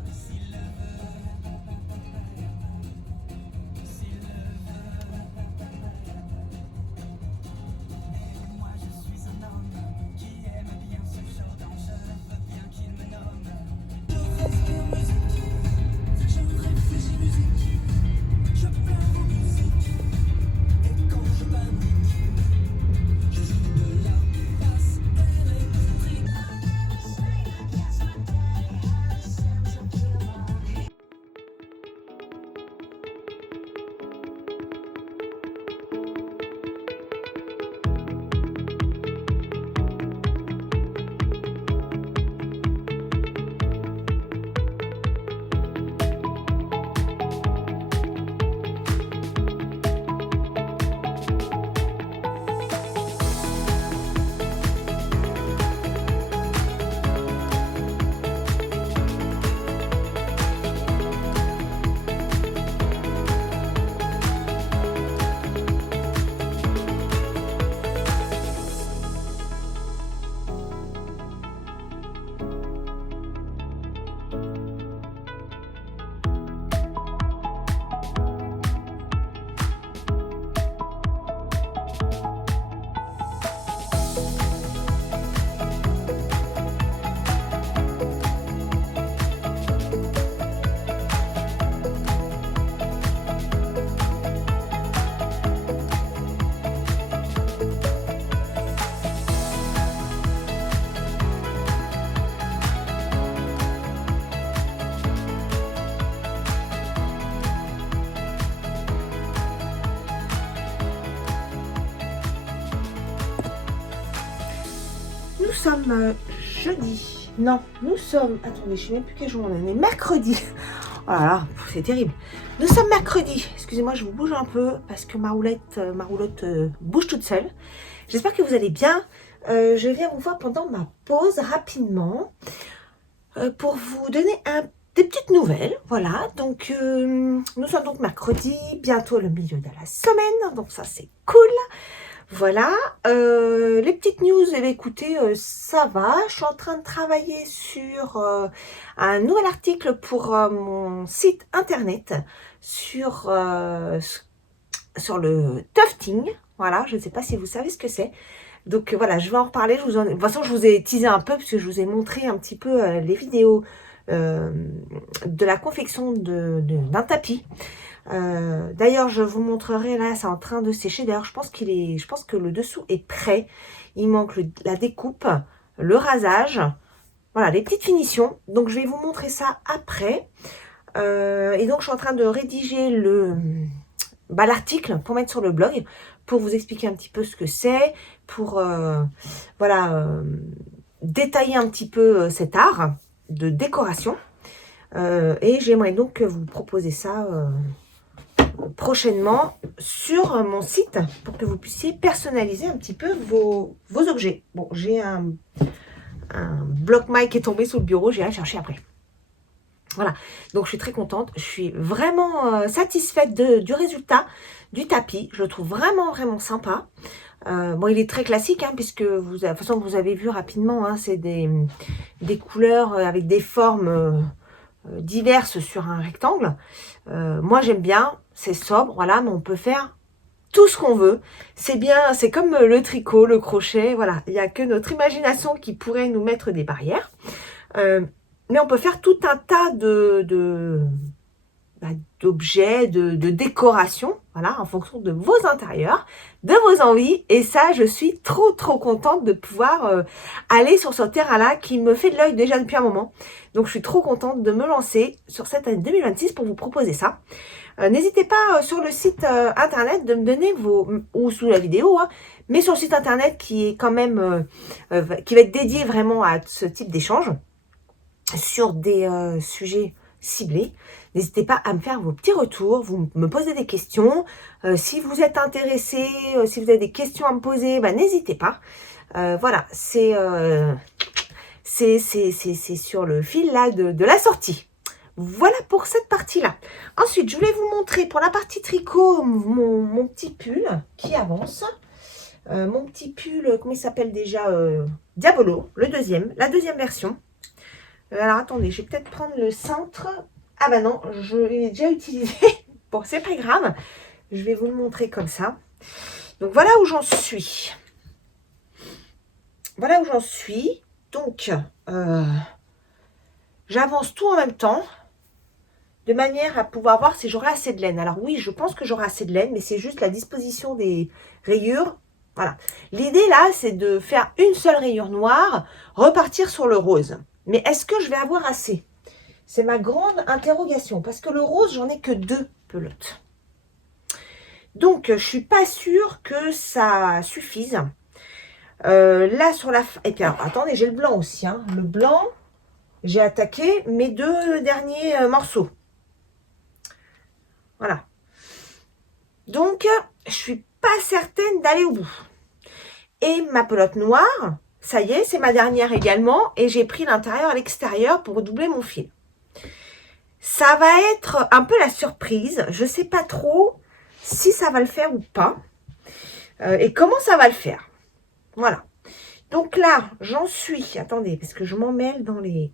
Nous sommes jeudi. Non, nous sommes... Attendez, je ne sais même plus quel jour on est. Mercredi. Oh là là, c'est terrible. Nous sommes mercredi. Excusez-moi, je vous bouge un peu parce que ma roulotte bouge toute seule. J'espère que vous allez bien. Je viens vous voir pendant ma pause rapidement pour vous donner des petites nouvelles. Voilà, donc nous sommes donc mercredi, bientôt le milieu de la semaine. Donc ça, c'est cool. Voilà, les petites news, eh bien, écoutez, ça va. Je suis en train de travailler sur un nouvel article pour mon site internet sur le tufting. Voilà, je ne sais pas si vous savez ce que c'est. Donc voilà, je vais en reparler. De toute façon, je vous ai teasé un peu parce que je vous ai montré un petit peu les vidéos de la confection d'un tapis. D'ailleurs, je vous montrerai là, c'est en train de sécher. D'ailleurs, je pense que le dessous est prêt. Il manque la découpe, le rasage, voilà, les petites finitions. Donc, je vais vous montrer ça après. Et donc, je suis en train de rédiger l'article pour mettre sur le blog, pour vous expliquer un petit peu ce que c'est, pour détailler un petit peu cet art de décoration. Et j'aimerais donc vous proposer ça prochainement sur mon site pour que vous puissiez personnaliser un petit peu vos objets. Bon, j'ai un bloc-maille qui est tombé sous le bureau, j'irai le chercher après. Voilà, donc je suis très contente, je suis vraiment satisfaite du résultat du tapis. Je le trouve vraiment sympa. Bon, il est très classique, hein, puisque de toute façon vous avez vu rapidement, hein, c'est des couleurs avec des formes diverses sur un rectangle. Moi j'aime bien, c'est sobre, voilà, mais on peut faire tout ce qu'on veut. C'est bien, c'est comme le tricot, le crochet, voilà, il n'y a que notre imagination qui pourrait nous mettre des barrières. Mais on peut faire tout un tas d'objets, de décorations, voilà, en fonction de vos intérieurs, de vos envies. Et ça, je suis trop contente de pouvoir aller sur ce terrain-là qui me fait de l'œil déjà depuis un moment. Donc, je suis trop contente de me lancer sur cette année 2026 pour vous proposer ça. N'hésitez pas sur le site internet de me donner ou sous la vidéo, hein, mais sur le site internet qui est quand même, qui va être dédié vraiment à ce type d'échange, sur des sujets ciblés. N'hésitez pas à me faire vos petits retours, vous me posez des questions. Si vous êtes intéressé, si vous avez des questions à me poser, n'hésitez pas. Voilà, c'est sur le fil là de la sortie. Voilà pour cette partie-là. Ensuite, je voulais vous montrer pour la partie tricot mon petit pull qui avance. Mon petit pull, comment il s'appelle déjà, Diabolo, la deuxième version. Alors, attendez, je vais peut-être prendre le cintre. Ah bah non, je l'ai déjà utilisé. Bon, c'est pas grave. Je vais vous le montrer comme ça. Donc, voilà où j'en suis. Voilà où j'en suis. Donc, j'avance tout en même temps, de manière à pouvoir voir si j'aurai assez de laine. Alors oui, je pense que j'aurai assez de laine, mais c'est juste la disposition des rayures. Voilà. L'idée là, c'est de faire une seule rayure noire, repartir sur le rose. Mais est-ce que je vais avoir assez? C'est ma grande interrogation, parce que le rose, j'en ai que 2 pelotes. Donc, je suis pas sûre que ça suffise. Là, sur la... Et puis, alors, attendez, j'ai le blanc aussi. Hein. Le blanc, j'ai attaqué mes 2 derniers morceaux. Voilà. Donc, je suis pas certaine d'aller au bout. Et ma pelote noire, ça y est, c'est ma dernière également. Et j'ai pris l'intérieur à l'extérieur pour doubler mon fil. Ça va être un peu la surprise. Je ne sais pas trop si ça va le faire ou pas. Et comment ça va le faire. Voilà. Donc là, j'en suis. Attendez, parce que je m'en mêle dans les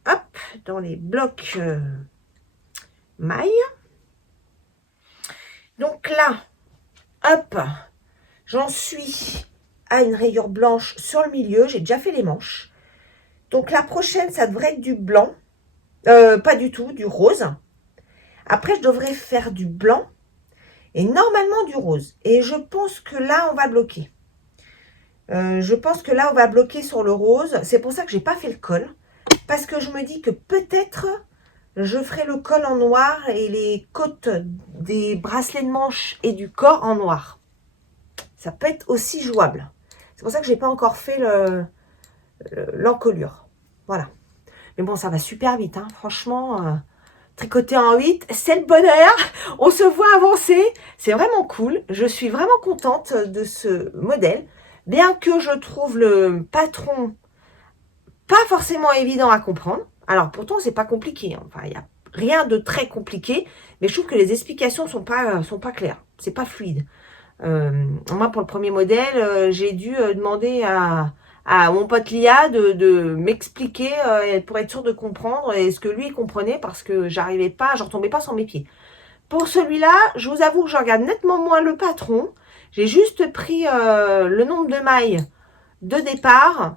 blocs mailles. Donc là, hop, j'en suis à une rayure blanche sur le milieu. J'ai déjà fait les manches. Donc la prochaine, ça devrait être du blanc. Pas du tout, du rose. Après, je devrais faire du blanc et normalement du rose. Et je pense que là, on va bloquer. Je pense que là, on va bloquer sur le rose. C'est pour ça que j'ai pas fait le col. Parce que je me dis que peut-être je ferai le col en noir et les côtes des bracelets de manche et du corps en noir. Ça peut être aussi jouable. C'est pour ça que j'ai pas encore fait l'encolure. Voilà. Mais bon, ça va super vite. Hein. Franchement, tricoter en 8, c'est le bonheur. On se voit avancer. C'est vraiment cool. Je suis vraiment contente de ce modèle. Bien que je trouve le patron pas forcément évident à comprendre. Alors, pourtant, c'est pas compliqué. Hein. Enfin, il n'y a rien de très compliqué. Mais je trouve que les explications sont pas claires. C'est pas fluide. Moi, pour le premier modèle, j'ai dû demander à mon pote Lia de m'expliquer pour être sûr de comprendre et ce que lui il comprenait parce que j'arrivais pas, je retombais pas sur mes pieds. Pour celui-là, je vous avoue que je regarde nettement moins le patron. J'ai juste pris le nombre de mailles de départ,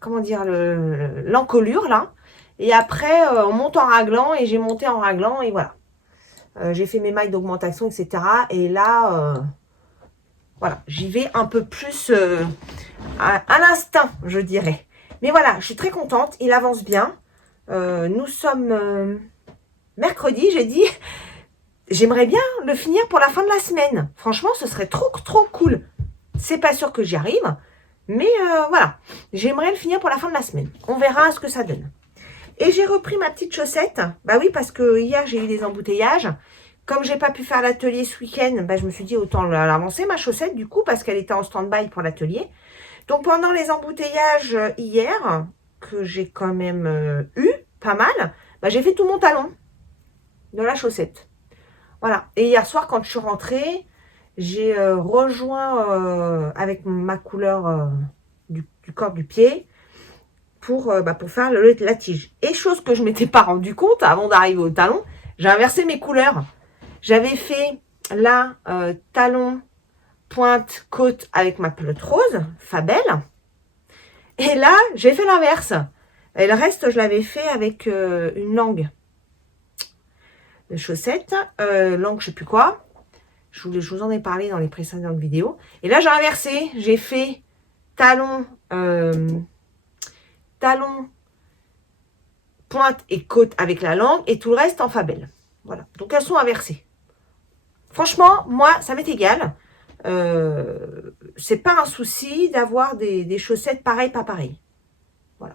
comment dire, l'encolure là. Et après, on monte en raglant et j'ai monté en raglant et voilà. J'ai fait mes mailles d'augmentation, etc. Et là, voilà, j'y vais un peu plus à l'instinct, je dirais. Mais voilà, je suis très contente, il avance bien. Nous sommes mercredi, j'ai dit, j'aimerais bien le finir pour la fin de la semaine. Franchement, ce serait trop cool. C'est pas sûr que j'y arrive, mais voilà, j'aimerais le finir pour la fin de la semaine. On verra ce que ça donne. Et j'ai repris ma petite chaussette. Bah oui, parce que hier, j'ai eu des embouteillages. Comme j'ai pas pu faire l'atelier ce week-end, bah, je me suis dit autant l'avancer, ma chaussette, du coup, parce qu'elle était en stand-by pour l'atelier. Donc, pendant les embouteillages hier, que j'ai quand même eu, pas mal, bah, j'ai fait tout mon talon de la chaussette. Voilà. Et hier soir, quand je suis rentrée, j'ai rejoint avec ma couleur du corps du pied pour faire la tige. Et chose que je ne m'étais pas rendu compte avant d'arriver au talon, j'ai inversé mes couleurs. J'avais fait là talon, pointe, côte avec ma pelote rose, Fabel. Et là, j'ai fait l'inverse. Et le reste, je l'avais fait avec une langue de chaussettes, langue je sais plus quoi. Je vous en ai parlé dans les précédentes vidéos. Et là, j'ai inversé. J'ai fait talon, pointe et côte avec la langue et tout le reste en Fabel. Voilà. Donc, elles sont inversées. Franchement, moi, ça m'est égal. C'est pas un souci d'avoir des chaussettes pareilles, pas pareilles. Voilà.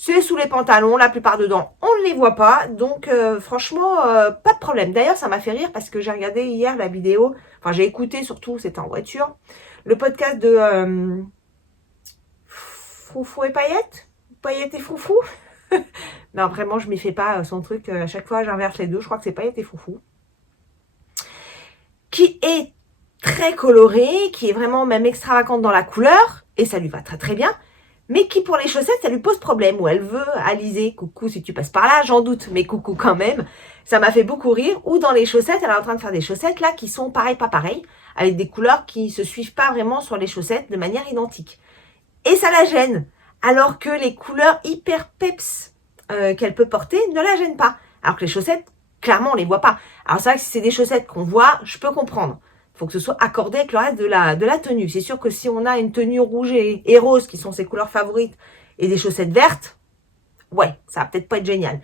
C'est sous les pantalons, la plupart dedans, on ne les voit pas. Donc, franchement, pas de problème. D'ailleurs, ça m'a fait rire parce que j'ai regardé hier la vidéo. Enfin, j'ai écouté surtout, c'était en voiture. Le podcast de Foufou et Paillettes. Paillettes et Foufou. Non, vraiment, je m'y fais pas son truc. À chaque fois, j'inverse les deux. Je crois que c'est Paillettes et Foufou. Qui est très colorée, qui est vraiment même extravagante dans la couleur. Et ça lui va très très bien. Mais qui pour les chaussettes, ça lui pose problème. Ou elle veut Alizé, coucou si tu passes par là, j'en doute, mais coucou quand même. Ça m'a fait beaucoup rire. Ou dans les chaussettes, elle est en train de faire des chaussettes là qui sont pareil, pas pareil, avec des couleurs qui se suivent pas vraiment sur les chaussettes de manière identique. Et ça la gêne. Alors que les couleurs hyper peps qu'elle peut porter ne la gênent pas. Alors que les chaussettes, clairement, on les voit pas. Alors c'est vrai que si c'est des chaussettes qu'on voit, je peux comprendre. Il faut que ce soit accordé avec le reste de la tenue. C'est sûr que si on a une tenue rouge et rose, qui sont ses couleurs favorites, et des chaussettes vertes, ouais, ça va peut-être pas être génial.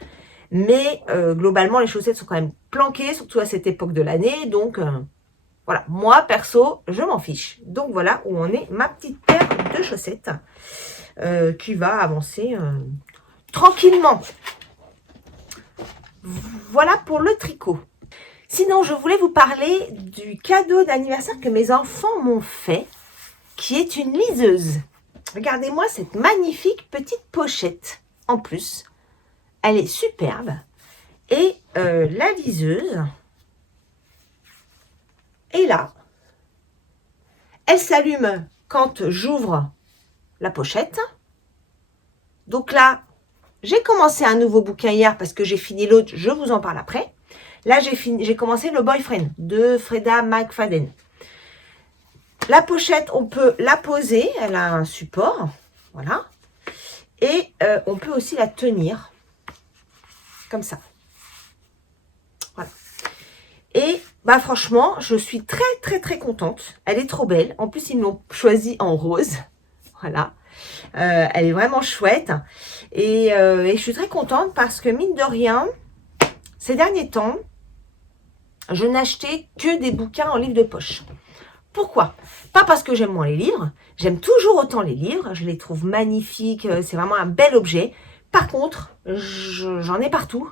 Mais globalement, les chaussettes sont quand même planquées, surtout à cette époque de l'année. Donc, voilà, moi, perso, je m'en fiche. Donc, voilà où en est ma petite paire de chaussettes qui va avancer tranquillement. Voilà pour le tricot. Sinon, je voulais vous parler du cadeau d'anniversaire que mes enfants m'ont fait, qui est une liseuse. Regardez-moi cette magnifique petite pochette. En plus, elle est superbe. Et la liseuse est là. Elle s'allume quand j'ouvre la pochette. Donc là, j'ai commencé un nouveau bouquin hier parce que j'ai fini l'autre. Je vous en parle après. Là, j'ai commencé le Boyfriend de Freda McFadden. La pochette, on peut la poser. Elle a un support. Voilà. Et on peut aussi la tenir. Comme ça. Voilà. Et bah franchement, je suis très contente. Elle est trop belle. En plus, ils me l'ont choisie en rose. Voilà. Elle est vraiment chouette. Et je suis très contente parce que mine de rien, ces derniers temps, je n'achetais que des bouquins en livre de poche. Pourquoi? Pas parce que j'aime moins les livres. J'aime toujours autant les livres. Je les trouve magnifiques. C'est vraiment un bel objet. Par contre, j'en ai partout.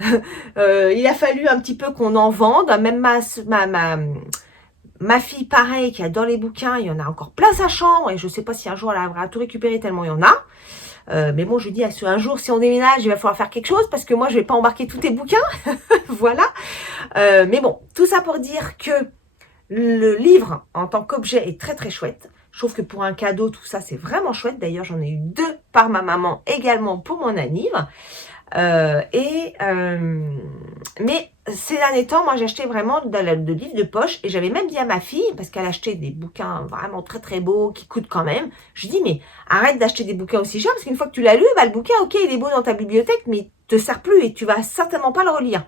Il a fallu un petit peu qu'on en vende. Même ma fille, pareil, qui adore les bouquins, il y en a encore plein sa chambre. Et je ne sais pas si un jour elle arrivera à tout récupérer tellement il y en a. Mais bon, je dis, un jour, si on déménage, il va falloir faire quelque chose parce que moi, je vais pas embarquer tous tes bouquins. Voilà. Mais bon, tout ça pour dire que Le livre, en tant qu'objet, est très très chouette. Je trouve que pour un cadeau, tout ça, c'est vraiment chouette. D'ailleurs, j'en ai eu 2 par ma maman, également pour mon anniv. Mais ces derniers temps, moi, j'ai acheté vraiment de livres de poche. Et j'avais même dit à ma fille, parce qu'elle achetait des bouquins vraiment très très beaux, qui coûtent quand même. Je lui dis, mais arrête d'acheter des bouquins aussi chers, parce qu'une fois que tu l'as lu, bah, le bouquin, ok, il est beau dans ta bibliothèque, mais il te sert plus et tu vas certainement pas le relire.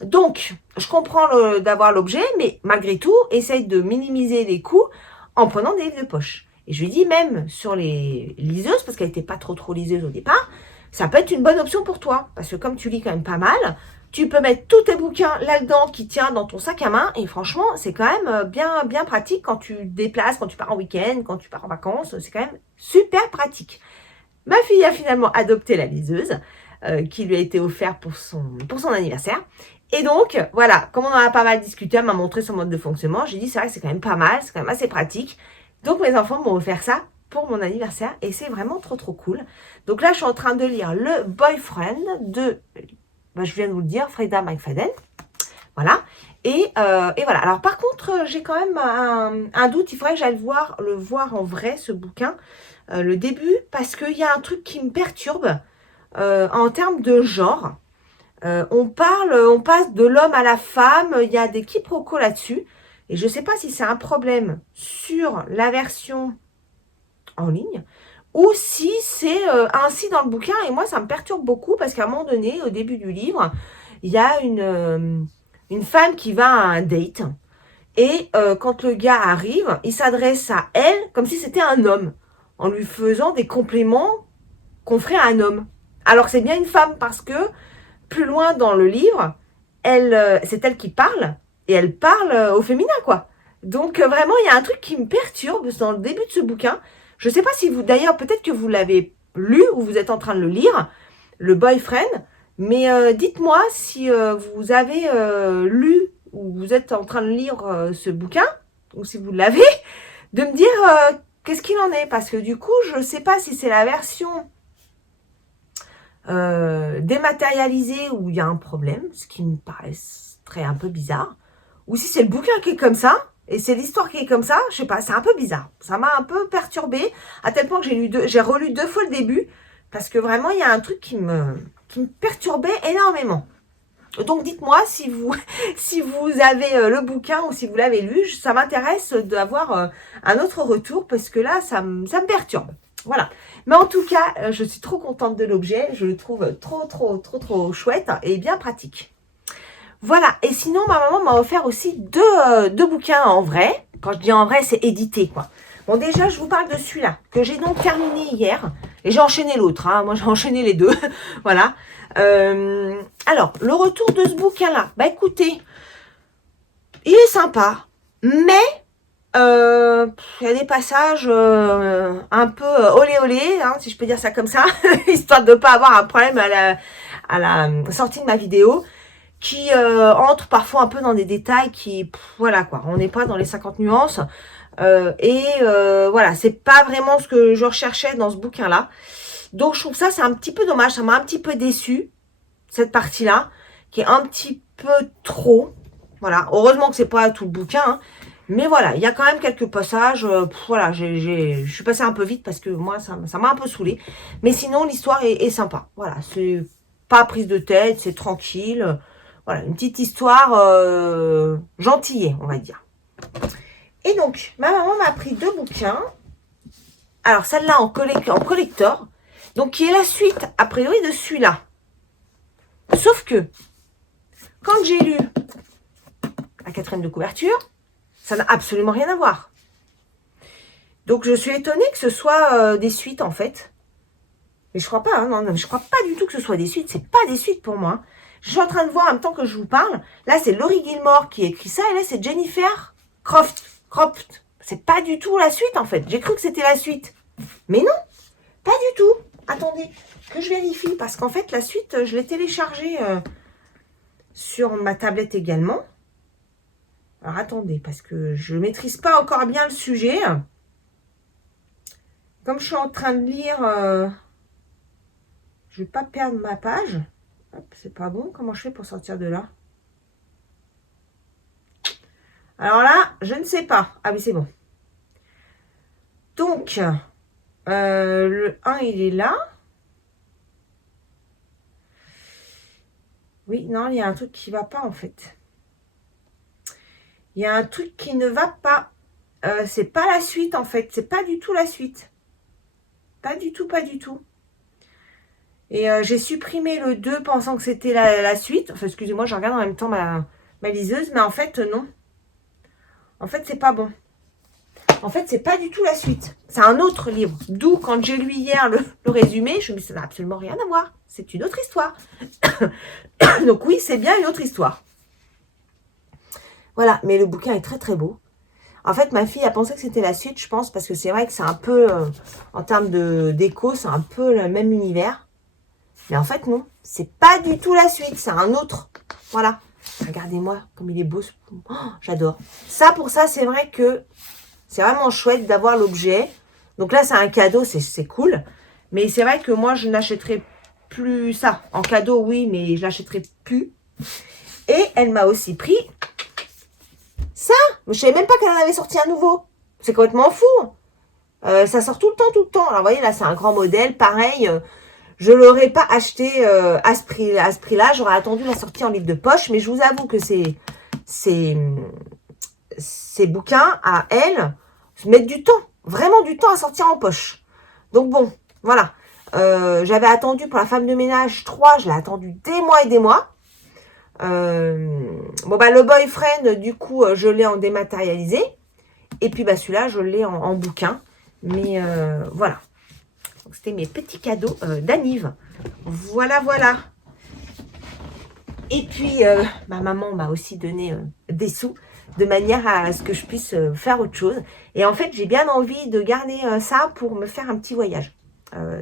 Donc, je comprends d'avoir l'objet, mais malgré tout, essaye de minimiser les coûts en prenant des livres de poche. Et je lui dis même sur les liseuses, parce qu'elle n'était pas trop liseuse au départ, ça peut être une bonne option pour toi. Parce que comme tu lis quand même pas mal, tu peux mettre tous tes bouquins là-dedans qui tient dans ton sac à main. Et franchement, c'est quand même bien pratique quand tu te déplaces, quand tu pars en week-end, quand tu pars en vacances. C'est quand même super pratique. Ma fille a finalement adopté la liseuse qui lui a été offerte pour son anniversaire. Et donc, voilà, comme on en a pas mal discuté, elle m'a montré son mode de fonctionnement. J'ai dit, c'est vrai que c'est quand même pas mal, c'est quand même assez pratique. Donc, mes enfants m'ont offert ça pour mon anniversaire et c'est vraiment trop cool. Donc là, je suis en train de lire Le Boyfriend de, je viens de vous le dire, Freda McFadden. Voilà. Et voilà. Alors, par contre, j'ai quand même un doute. Il faudrait que j'aille le voir en vrai, ce bouquin, le début, parce qu'il y a un truc qui me perturbe en termes de genre. On passe de l'homme à la femme, il y a des quiproquos là-dessus. Et je ne sais pas si c'est un problème sur la version en ligne ou si c'est ainsi dans le bouquin. Et moi, ça me perturbe beaucoup parce qu'à un moment donné, au début du livre, il y a une femme qui va à un date. Et quand le gars arrive, il s'adresse à elle comme si c'était un homme, en lui faisant des compliments qu'on ferait à un homme. Alors que c'est bien une femme parce que plus loin dans le livre, c'est elle qui parle et elle parle au féminin, quoi. Donc vraiment, il y a un truc qui me perturbe dans le début de ce bouquin. Je ne sais pas si vous, d'ailleurs, peut-être que vous l'avez lu ou vous êtes en train de le lire, Le Boyfriend, mais dites-moi si vous avez lu ou vous êtes en train de lire ce bouquin, ou si vous l'avez, de me dire qu'est-ce qu'il en est, parce que du coup, je ne sais pas si c'est la version dématérialisé où il y a un problème, ce qui me paraîtrait un peu bizarre, ou si c'est le bouquin qui est comme ça, et c'est l'histoire qui est comme ça, je sais pas, c'est un peu bizarre. Ça m'a un peu perturbée, à tel point que j'ai relu 2 fois le début, parce que vraiment, il y a un truc qui me perturbait énormément. Donc dites-moi si vous, si vous avez le bouquin ou si vous l'avez lu, ça m'intéresse d'avoir un autre retour, parce que là, ça me perturbe. Voilà. Mais en tout cas, je suis trop contente de l'objet. Je le trouve trop chouette et bien pratique. Voilà. Et sinon, ma maman m'a offert aussi deux bouquins en vrai. Quand je dis en vrai, c'est édité, quoi. Bon, déjà, je vous parle de celui-là, que j'ai donc terminé hier. Et j'ai enchaîné l'autre, hein. Moi, j'ai enchaîné les deux. Voilà. Alors, le retour de ce bouquin-là. Bah, écoutez, il est sympa. Mais il y a des passages un peu olé, hein, si je peux dire ça comme ça, histoire de ne pas avoir un problème à la sortie de ma vidéo, qui entre parfois un peu dans des détails qui, voilà quoi, on n'est pas dans les 50 nuances. Voilà, c'est pas vraiment ce que je recherchais dans ce bouquin-là. Donc je trouve ça, c'est un petit peu dommage, ça m'a un petit peu déçu cette partie-là, qui est un petit peu trop. Voilà, heureusement que c'est pas tout le bouquin, hein. Mais voilà, il y a quand même quelques passages. Voilà, je suis passée un peu vite parce que moi, ça m'a un peu saoulée. Mais sinon, l'histoire est sympa. Voilà, c'est pas prise de tête, c'est tranquille. Voilà, une petite histoire gentillée, on va dire. Et donc, ma maman m'a pris 2 bouquins. Alors, celle-là en collector. Donc, qui est la suite, a priori, de celui-là. Sauf que, quand j'ai lu la 4e de couverture, ça n'a absolument rien à voir. Donc je suis étonnée que ce soit des suites en fait. Mais je crois pas, hein, non, je crois pas du tout que ce soit des suites. C'est pas des suites pour moi. Je suis en train de voir en même temps que je vous parle. Là c'est Laurie Gilmore qui écrit ça et là c'est Jennifer Croft. C'est pas du tout la suite en fait. J'ai cru que c'était la suite. Mais non, pas du tout. Attendez, que je vérifie parce qu'en fait la suite je l'ai téléchargée sur ma tablette également. Alors attendez, parce que je ne maîtrise pas encore bien le sujet. Comme je suis en train de lire, je ne vais pas perdre ma page. Hop, c'est pas bon. Comment je fais pour sortir de là? Alors là, je ne sais pas. Ah oui, c'est bon. Donc, le 1, il est là. Oui, non, il y a un truc qui ne va pas en fait. Il y a un truc qui ne va pas. C'est pas la suite en fait. C'est pas du tout la suite. Pas du tout, pas du tout. Et j'ai supprimé le 2 pensant que c'était la suite. Enfin, excusez-moi, je regarde en même temps ma liseuse. Mais en fait, non. En fait, c'est pas bon. En fait, c'est pas du tout la suite. C'est un autre livre. D'où, quand j'ai lu hier le résumé, je me suis dit, ça n'a absolument rien à voir. C'est une autre histoire. Donc oui, c'est bien une autre histoire. Voilà, mais le bouquin est très très beau. En fait, ma fille a pensé que c'était la suite, je pense, parce que c'est vrai que c'est un peu, en termes d'écho, c'est un peu le même univers. Mais en fait, non. C'est pas du tout la suite, c'est un autre. Voilà. Regardez-moi comme il est beau. Oh, j'adore. Ça, pour ça, c'est vrai que c'est vraiment chouette d'avoir l'objet. Donc là, c'est un cadeau, c'est cool. Mais c'est vrai que moi, je n'achèterai plus ça. En cadeau, oui, mais je l'achèterai plus. Et elle m'a aussi pris ça. Mais je savais même pas qu'elle en avait sorti un nouveau. C'est complètement fou. Ça sort tout le temps, tout le temps. Alors, vous voyez, là, c'est un grand modèle. Pareil, je ne l'aurais pas acheté à ce prix-là. J'aurais attendu la sortie en livre de poche. Mais je vous avoue que ces bouquins, à elle, mettent du temps. Vraiment du temps à sortir en poche. Donc, bon, voilà. J'avais attendu pour la femme de ménage 3. Je l'ai attendu des mois et des mois. Bon, bah, le boyfriend, du coup, je l'ai en dématérialisé. Et puis, bah, celui-là, je l'ai en bouquin. Mais voilà. C'était mes petits cadeaux d'Anive. Voilà, voilà. Et puis, ma maman m'a aussi donné des sous de manière à ce que je puisse faire autre chose. Et en fait, j'ai bien envie de garder ça pour me faire un petit voyage.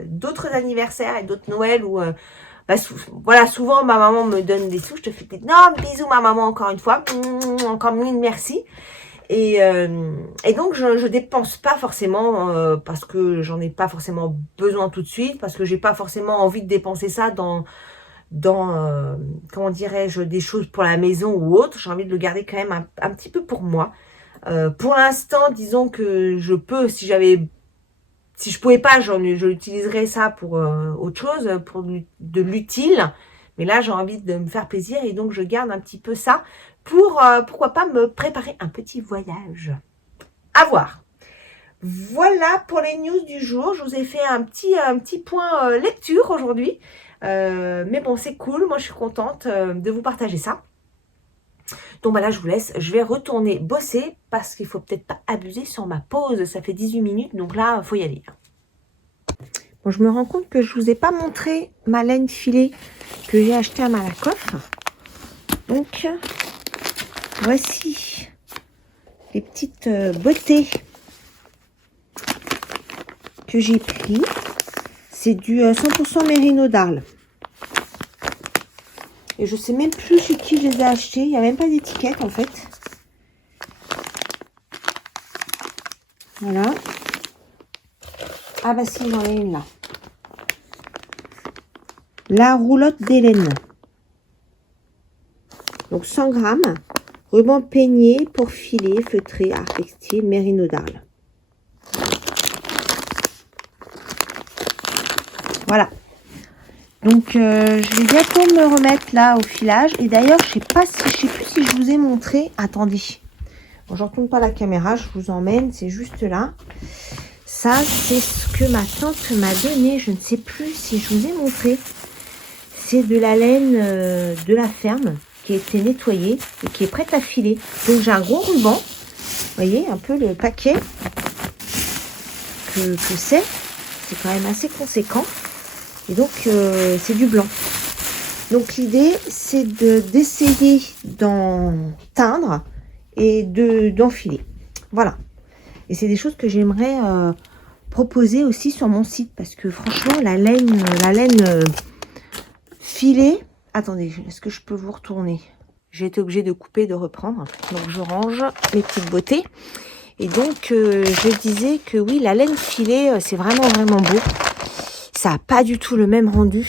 D'autres anniversaires et d'autres Noëls où, voilà, souvent ma maman me donne des sous. Je te fais des énormes bisous, ma maman, encore une fois. Encore mille merci. Et donc, je dépense pas forcément parce que j'en ai pas forcément besoin tout de suite, parce que j'ai pas forcément envie de dépenser ça dans comment dirais-je, des choses pour la maison ou autre. J'ai envie de le garder quand même un petit peu pour moi. Pour l'instant, disons que je peux, si je pouvais pas, je l'utiliserais ça pour autre chose, pour de l'utile. Mais là, j'ai envie de me faire plaisir et donc je garde un petit peu ça pour, pourquoi pas, me préparer un petit voyage. À voir. Voilà pour les news du jour. Je vous ai fait un petit point lecture aujourd'hui. Mais bon, c'est cool. Moi, je suis contente de vous partager ça. Donc, bah là, je vous laisse. Je vais retourner bosser parce qu'il ne faut peut-être pas abuser sur ma pause. Ça fait 18 minutes. Donc là, il faut y aller. Bon, je me rends compte que je ne vous ai pas montré ma laine filée que j'ai achetée à Malakoff. Donc, voici les petites beautés que j'ai pris. C'est du 100% mérino d'Arles. Et je sais même plus chez qui je les ai achetés. Il n'y a même pas d'étiquette en fait. Voilà. Ah bah si, j'en ai une là. La roulotte d'Hélène. Donc 100 grammes. Ruban peigné pour filer, feutré, art textile, mérino d'Arles. Voilà. Donc je vais bientôt me remettre là au filage. Et d'ailleurs, je sais plus si je vous ai montré. Attendez. Bon, je ne retourne pas la caméra, je vous emmène, c'est juste là. Ça, c'est ce que ma tante m'a donné. Je ne sais plus si je vous ai montré. C'est de la laine de la ferme qui a été nettoyée et qui est prête à filer. Donc j'ai un gros ruban. Vous voyez un peu le paquet que c'est. C'est quand même assez conséquent. Et donc c'est du blanc. Donc l'idée c'est d'essayer d'en teindre et d'enfiler. Voilà. Et c'est des choses que j'aimerais proposer aussi sur mon site parce que franchement la laine filée. Attendez, est-ce que je peux vous retourner? J'ai été obligée de couper, de reprendre. Donc je range mes petites beautés. Et donc je disais que oui, la laine filée, c'est vraiment beau. Ça n'a pas du tout le même rendu.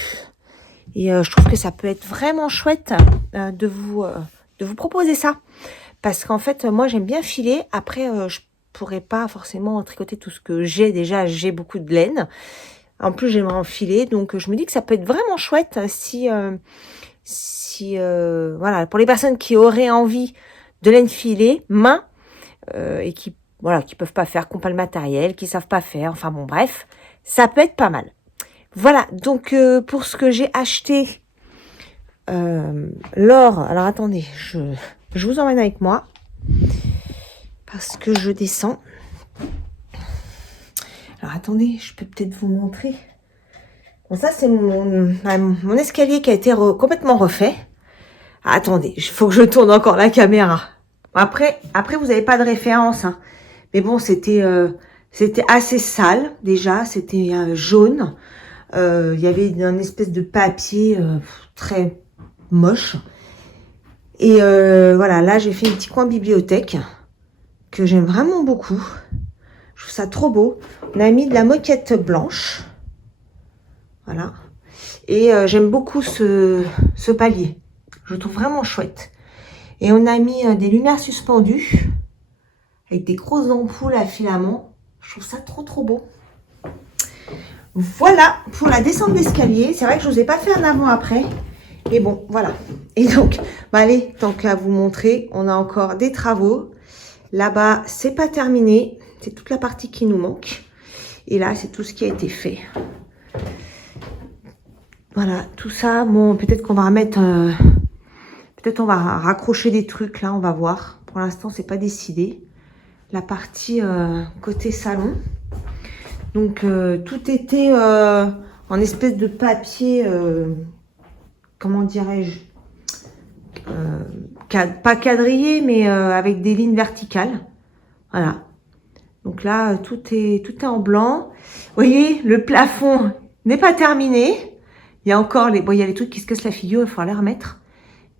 Et je trouve que ça peut être vraiment chouette de vous proposer ça. parce qu'en fait, moi, j'aime bien filer. Après, je pourrais pas forcément tricoter tout ce que j'ai. Déjà, j'ai beaucoup de laine. En plus, j'aimerais en filer. Donc, je me dis que ça peut être vraiment chouette si voilà, pour les personnes qui auraient envie de laine filée, main, et qui peuvent pas faire, qui n'ont pas le matériel, qui savent pas faire. Enfin bon, bref, ça peut être pas mal. Voilà, donc pour ce que j'ai acheté, l'or, alors attendez, je vous emmène avec moi, parce que je descends. Alors attendez, je peux peut-être vous montrer. Bon, ça c'est mon escalier qui a été complètement refait. Ah, attendez, il faut que je tourne encore la caméra. Après vous n'avez pas de référence, hein. Mais bon, c'était assez sale déjà, c'était jaune. Il y avait une espèce de papier très moche. Et voilà, là j'ai fait un petit coin bibliothèque que j'aime vraiment beaucoup. Je trouve ça trop beau. On a mis de la moquette blanche. Voilà. Et j'aime beaucoup ce palier. Je le trouve vraiment chouette. Et on a mis des lumières suspendues avec des grosses ampoules à filament. Je trouve ça trop beau. Voilà pour la descente d'escalier. C'est vrai que je ne vous ai pas fait un avant-après. Mais bon, voilà. Et donc, allez, tant qu'à vous montrer, on a encore des travaux. Là-bas, c'est pas terminé. C'est toute la partie qui nous manque. Et là, c'est tout ce qui a été fait. Voilà, tout ça. Bon, peut-être qu'on va remettre... peut-être on va raccrocher des trucs, là, on va voir. Pour l'instant, c'est pas décidé. La partie côté salon. Donc, tout était en espèce de papier, comment dirais-je, pas quadrillé, mais avec des lignes verticales. Voilà. Donc là, tout est en blanc. Vous voyez, le plafond n'est pas terminé. Il y a encore il y a les trucs qui se cassent la figure, il faudra les remettre.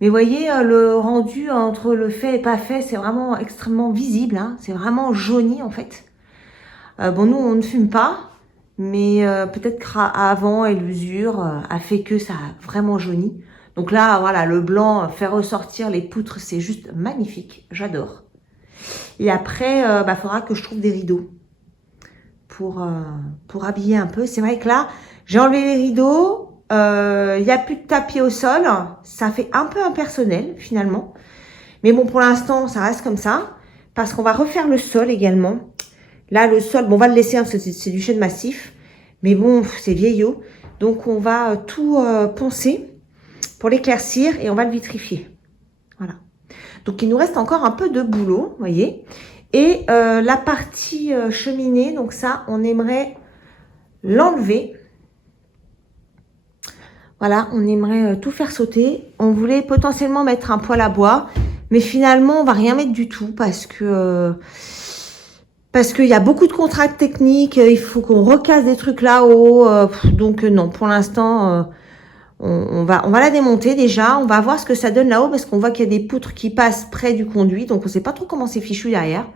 Mais vous voyez, le rendu entre le fait et pas fait, c'est vraiment extrêmement visible, hein. C'est vraiment jauni, en fait. Bon, nous, on ne fume pas, mais peut-être qu'avant et l'usure a fait que ça a vraiment jauni. Donc là, voilà, le blanc fait ressortir les poutres, c'est juste magnifique. J'adore. Et après, faudra que je trouve des rideaux pour habiller un peu. C'est vrai que là, j'ai enlevé les rideaux. Il n'y a plus de tapis au sol. Ça fait un peu impersonnel, finalement. Mais bon, pour l'instant, ça reste comme ça. Parce qu'on va refaire le sol également. Là, le sol, bon, on va le laisser, hein, parce que c'est du chêne massif. Mais bon, c'est vieillot. Donc, on va tout poncer pour l'éclaircir et on va le vitrifier. Voilà. Donc, il nous reste encore un peu de boulot, vous voyez. Et la partie cheminée, donc ça, on aimerait l'enlever. Voilà, on aimerait tout faire sauter. On voulait potentiellement mettre un poêle à bois. Mais finalement, on va rien mettre du tout parce qu'il y a beaucoup de contraintes techniques, il faut qu'on recasse des trucs là-haut, donc non, pour l'instant, on va la démonter déjà, on va voir ce que ça donne là-haut, parce qu'on voit qu'il y a des poutres qui passent près du conduit, donc on sait pas trop comment c'est fichu derrière,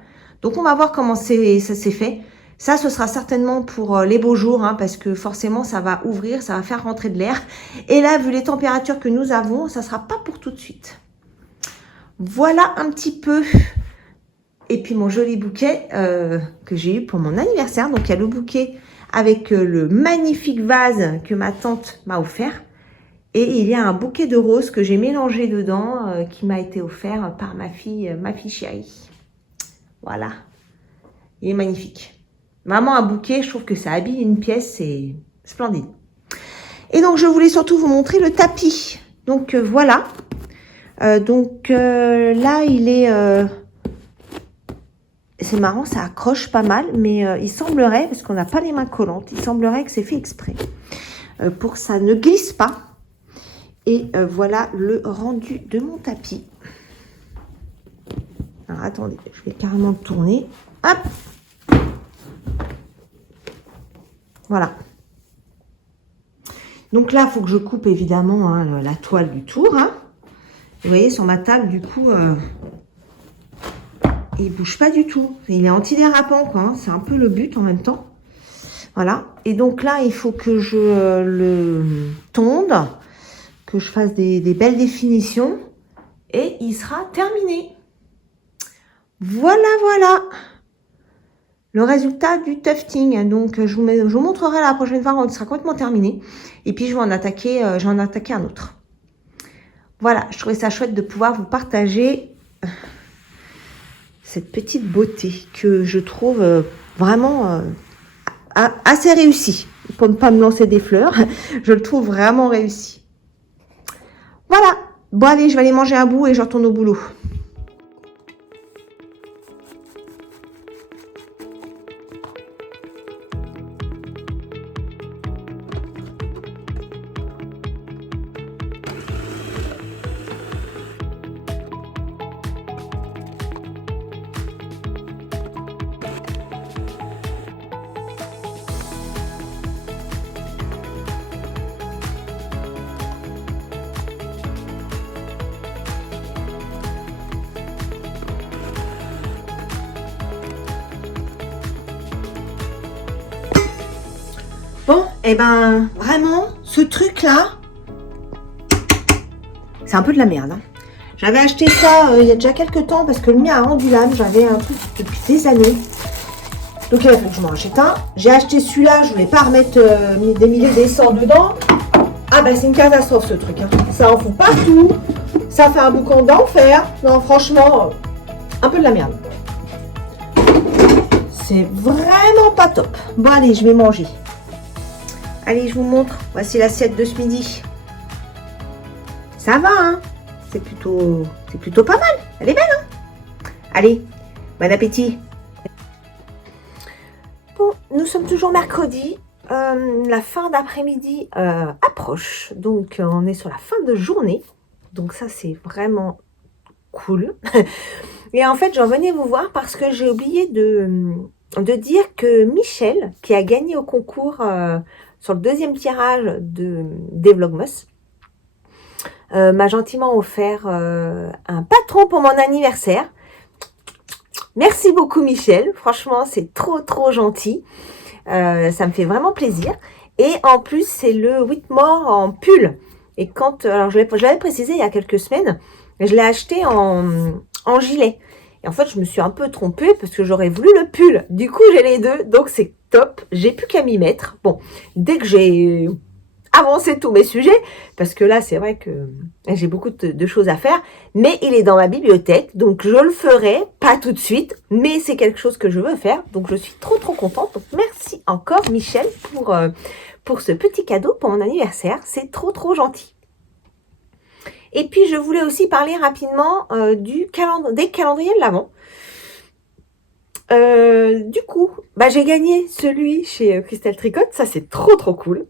donc on va voir comment ça s'est fait. Ça, ce sera certainement pour les beaux jours, hein, parce que forcément, ça va ouvrir, ça va faire rentrer de l'air, et là, vu les températures que nous avons, ça sera pas pour tout de suite. Voilà un petit peu. Et puis mon joli bouquet que j'ai eu pour mon anniversaire. Donc il y a le bouquet avec le magnifique vase que ma tante m'a offert. Et il y a un bouquet de roses que j'ai mélangé dedans, qui m'a été offert par ma fille chérie. Voilà. Il est magnifique. Vraiment un bouquet, je trouve que ça habille une pièce, c'est splendide. Et donc je voulais surtout vous montrer le tapis. Donc voilà. Là il est... c'est marrant, ça accroche pas mal, mais il semblerait, parce qu'on n'a pas les mains collantes, il semblerait que c'est fait exprès pour que ça ne glisse pas. Et voilà le rendu de mon tapis. Alors attendez, je vais carrément le tourner. Hop! Voilà. Donc là, il faut que je coupe évidemment, hein, la toile du tour. Hein. Vous voyez, sur ma table, du coup... il bouge pas du tout. Il est antidérapant, quoi. Hein. C'est un peu le but en même temps. Voilà. Et donc là, il faut que je le tonde, que je fasse des belles définitions. Et il sera terminé. Voilà le résultat du tufting. Donc, je vous montrerai la prochaine fois quand il sera complètement terminé. Et puis, je vais en attaquer un autre. Voilà, je trouvais ça chouette de pouvoir vous partager cette petite beauté que je trouve vraiment assez réussie. Pour ne pas me lancer des fleurs, je le trouve vraiment réussi. Voilà. Bon, allez, je vais aller manger un bout et je retourne au boulot. Bon, et ben, vraiment, ce truc-là, c'est un peu de la merde. Hein. J'avais acheté ça il y a déjà quelques temps parce que le mien a rendu l'âme. J'avais un truc depuis des années. Donc il a fallu que je m'en achète un. J'ai acheté celui-là, je voulais pas remettre des milliers d'essence dedans. Ah ben c'est une catastrophe ce truc. Hein. Ça en fout partout. Ça fait un boucan d'enfer. Non, franchement, un peu de la merde. C'est vraiment pas top. Bon allez, je vais manger. Allez, je vous montre. Voici l'assiette de ce midi. Ça va, hein? C'est plutôt pas mal. Elle est belle, hein? Allez, bon appétit. Bon, nous sommes toujours mercredi. La fin d'après-midi approche. Donc, on est sur la fin de journée. Donc, ça, c'est vraiment cool. Et en fait, j'en venais vous voir parce que j'ai oublié de dire que Michel, qui a gagné au concours sur le deuxième tirage des Vlogmas, m'a gentiment offert un patron pour mon anniversaire. Merci beaucoup Michel, franchement c'est trop gentil, ça me fait vraiment plaisir. Et en plus c'est le Whitmore en pull. Et quand, alors je l'avais précisé il y a quelques semaines, je l'ai acheté en gilet. Et en fait je me suis un peu trompée parce que j'aurais voulu le pull. Du coup j'ai les deux, donc c'est top, j'ai plus qu'à m'y mettre. Bon, dès que j'ai avancer tous mes sujets, parce que là, c'est vrai que j'ai beaucoup de choses à faire, mais il est dans ma bibliothèque, donc je le ferai, pas tout de suite, mais c'est quelque chose que je veux faire, donc je suis trop contente. Donc merci encore Michel pour ce petit cadeau pour mon anniversaire, c'est trop gentil. Et puis je voulais aussi parler rapidement des calendriers de l'Avent. Du coup, j'ai gagné celui chez Christelle Tricotte, ça c'est trop cool.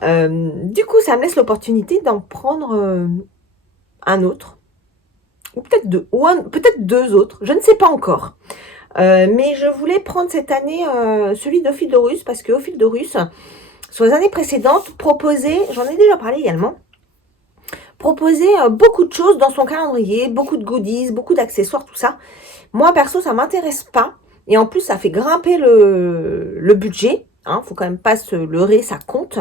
Du coup, ça me laisse l'opportunité d'en prendre un autre, ou peut-être deux autres, je ne sais pas encore. Mais je voulais prendre cette année celui d'Ophildorus, parce que Ophildorus, sur les années précédentes, proposait, j'en ai déjà parlé également, proposait beaucoup de choses dans son calendrier, beaucoup de goodies, beaucoup d'accessoires, tout ça. Moi, perso, ça m'intéresse pas. Et en plus, ça fait grimper le budget. Hein, faut quand même pas se leurrer, ça compte.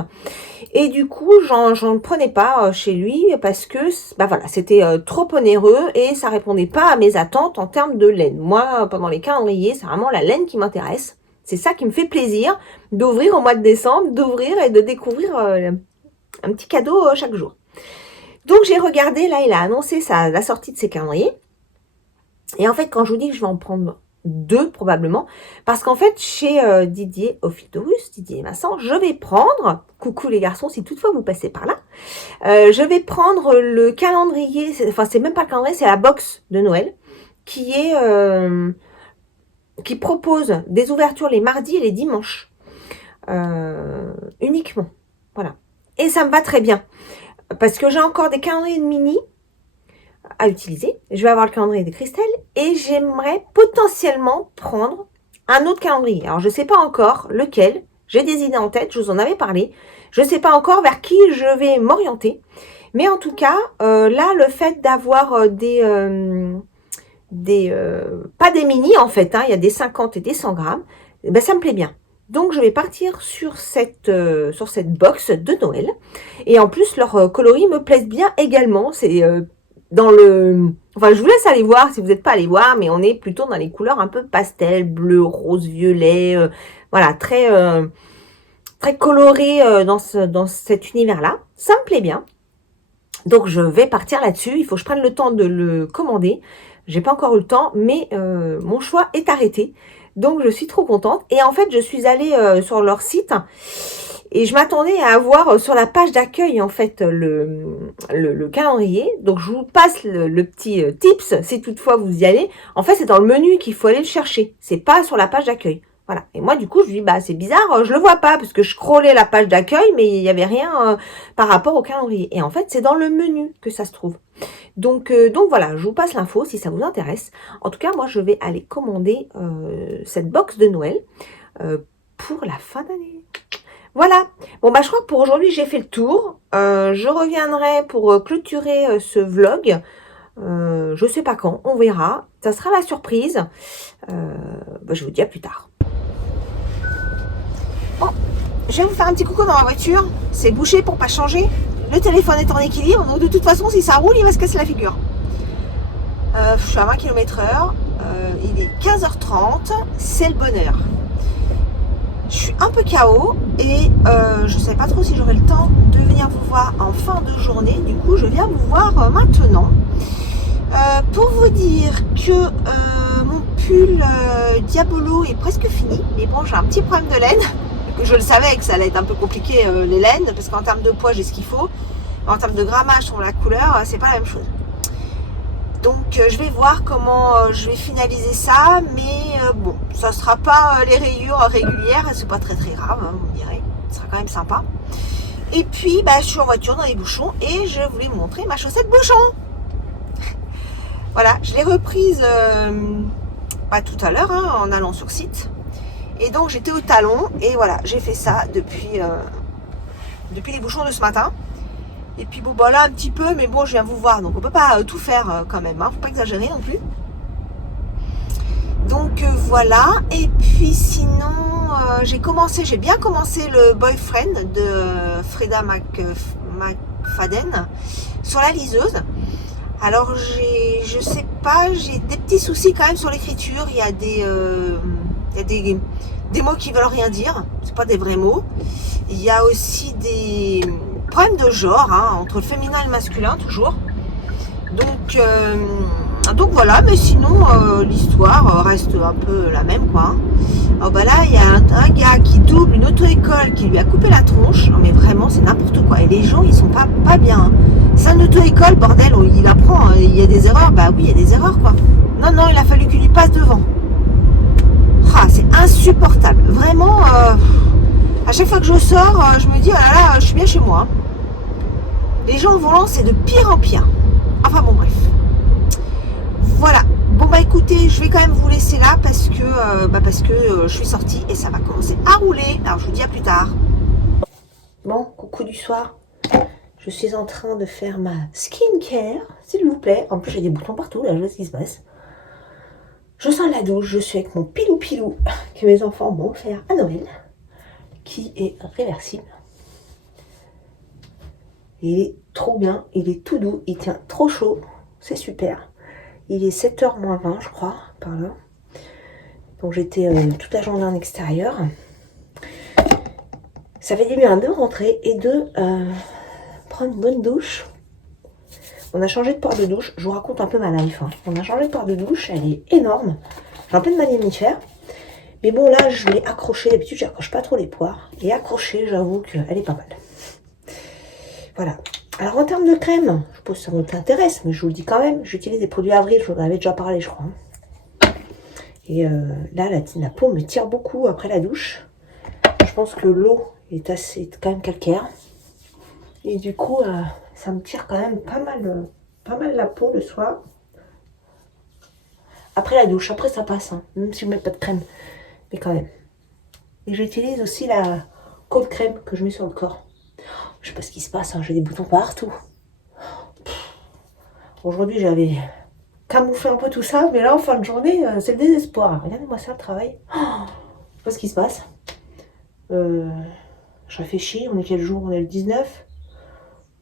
Et du coup, j'en ne prenais pas chez lui parce que voilà, c'était trop onéreux et ça répondait pas à mes attentes en termes de laine. Moi, pendant les calendriers, c'est vraiment la laine qui m'intéresse. C'est ça qui me fait plaisir d'ouvrir au mois de décembre, d'ouvrir et de découvrir un petit cadeau chaque jour. Donc, j'ai regardé, là, il a annoncé la sortie de ses calendriers. Et en fait, quand je vous dis que je vais en prendre deux probablement, parce qu'en fait chez Didier Ophildorus, Didier Masson, je vais prendre, coucou les garçons si toutefois vous passez par là, je vais prendre le calendrier, enfin c'est même pas le calendrier, c'est la box de Noël, qui propose des ouvertures les mardis et les dimanches, uniquement, voilà, et ça me va très bien, parce que j'ai encore des calendriers de mini à utiliser. Je vais avoir le calendrier de Christelle et j'aimerais potentiellement prendre un autre calendrier. Alors, je ne sais pas encore lequel. J'ai des idées en tête, je vous en avais parlé. Je ne sais pas encore vers qui je vais m'orienter. Mais en tout cas, là, le fait d'avoir pas des mini en fait, hein, il y a des 50 et des 100 grammes, ça me plaît bien. Donc, je vais partir sur cette box de Noël. Et en plus, leurs coloris me plaisent bien également. C'est dans le... Enfin, je vous laisse aller voir si vous n'êtes pas allé voir, mais on est plutôt dans les couleurs un peu pastel, bleu, rose, violet, voilà, très coloré dans cet univers-là. Ça me plaît bien. Donc, je vais partir là-dessus. Il faut que je prenne le temps de le commander. J'ai pas encore eu le temps, mais mon choix est arrêté. Donc, je suis trop contente. Et en fait, je suis allée sur leur site et je m'attendais à avoir sur la page d'accueil, en fait, le calendrier. Donc, je vous passe le petit tips si toutefois vous y allez. En fait, c'est dans le menu qu'il faut aller le chercher. C'est pas sur la page d'accueil. Voilà. Et moi, du coup, je me dis, bah, c'est bizarre, je le vois pas, parce que je scrollais la page d'accueil, mais il n'y avait rien par rapport au calendrier. Et en fait, c'est dans le menu que ça se trouve. Donc voilà, je vous passe l'info si ça vous intéresse. En tout cas, moi, je vais aller commander cette box de Noël pour la fin d'année. Voilà. Bon, bah, je crois que pour aujourd'hui, j'ai fait le tour. Je reviendrai pour clôturer ce vlog. Je sais pas quand, on verra. Ça sera la surprise. Bah, je vous dis à plus tard. Bon, je vais vous faire un petit coucou dans ma voiture. C'est bouché pour pas changer. Le téléphone est en équilibre, donc de toute façon, si ça roule, il va se casser la figure. Je suis à 20 km/h. Il est 15h30. C'est le bonheur. Je suis un peu KO et je ne sais pas trop si j'aurai le temps de venir vous voir en fin de journée. Du coup, je viens vous voir maintenant. Pour vous dire que mon pull Diabolo est presque fini. Mais bon, j'ai un petit problème de laine. Je le savais que ça allait être un peu compliqué les laines, parce qu'en termes de poids j'ai ce qu'il faut, en termes de grammage sur la couleur c'est pas la même chose. Donc je vais voir comment je vais finaliser ça, mais bon, ça sera pas les rayures régulières, c'est pas très grave, hein, vous me direz, ça sera quand même sympa. Et puis bah, je suis en voiture dans les bouchons et je voulais vous montrer ma chaussette bouchon. Voilà, je l'ai reprise tout à l'heure hein, en allant sur site. Et donc j'étais au talon et voilà, j'ai fait ça depuis les bouchons de ce matin. Et puis bon, bah là un petit peu, mais bon, je viens vous voir, donc on peut pas tout faire quand même, hein, faut pas exagérer non plus. Donc voilà, et puis sinon, j'ai bien commencé le Boyfriend de Freda McFadden sur la liseuse. Alors je sais pas, j'ai des petits soucis quand même sur l'écriture, il y a des mots qui veulent rien dire, c'est pas des vrais mots. Il y a aussi des problèmes de genre, hein, entre le féminin et le masculin toujours. Donc voilà, mais sinon l'histoire reste un peu la même quoi. Alors bah là il y a un gars qui double une auto-école qui lui a coupé la tronche. Non, mais vraiment c'est n'importe quoi. Et les gens ils sont pas bien. Hein. C'est une auto-école, bordel, il apprend, hein. Il y a des erreurs, bah oui il y a des erreurs quoi. Non, il a fallu qu'il lui passe devant. Ah, c'est insupportable. Vraiment, à chaque fois que je sors, je me dis, ah là là, je suis bien chez moi. Les gens au volant, c'est de pire en pire. Enfin bon, bref. Voilà. Bon, bah écoutez, je vais quand même vous laisser là parce que je suis sortie et ça va commencer à rouler. Alors, je vous dis à plus tard. Bon, coucou du soir. Je suis en train de faire ma skincare, s'il vous plaît. En plus, j'ai des boutons partout, là, je vois ce qui se passe. Je sors de la douche, je suis avec mon pilou que mes enfants m'ont offert à Noël, qui est réversible. Il est trop bien, il est tout doux, il tient trop chaud, c'est super. Il est 7h moins 20, je crois, par là. Donc j'étais toute la journée en extérieur. Ça fait du bien de rentrer et de prendre une bonne douche. On a changé de port de douche, je vous raconte un peu ma life. Hein. On a changé de port de douche, elle est énorme. J'ai en plein de mammifères. Mais bon, là, je l'ai accrochée. D'habitude, je n'accroche pas trop les poires. Et accrochée, j'avoue qu'elle est pas mal. Voilà. Alors, en termes de crème, je pense que ça vous intéresse, mais je vous le dis quand même, j'utilise des produits Avril, je vous en avais déjà parlé, je crois. Et là, la peau me tire beaucoup après la douche. Je pense que l'eau est quand même calcaire. Et du coup, ça me tire quand même pas mal la peau le soir. Après la douche, après ça passe, hein, même si je ne mets pas de crème. Mais quand même. Et j'utilise aussi la cold crème que je mets sur le corps. Je sais pas ce qui se passe, hein, j'ai des boutons partout. Aujourd'hui, j'avais camouflé un peu tout ça, mais là, en fin de journée, c'est le désespoir. Regardez-moi ça, le travail. Je sais pas ce qui se passe. Je réfléchis, on est quel jour? On est le 19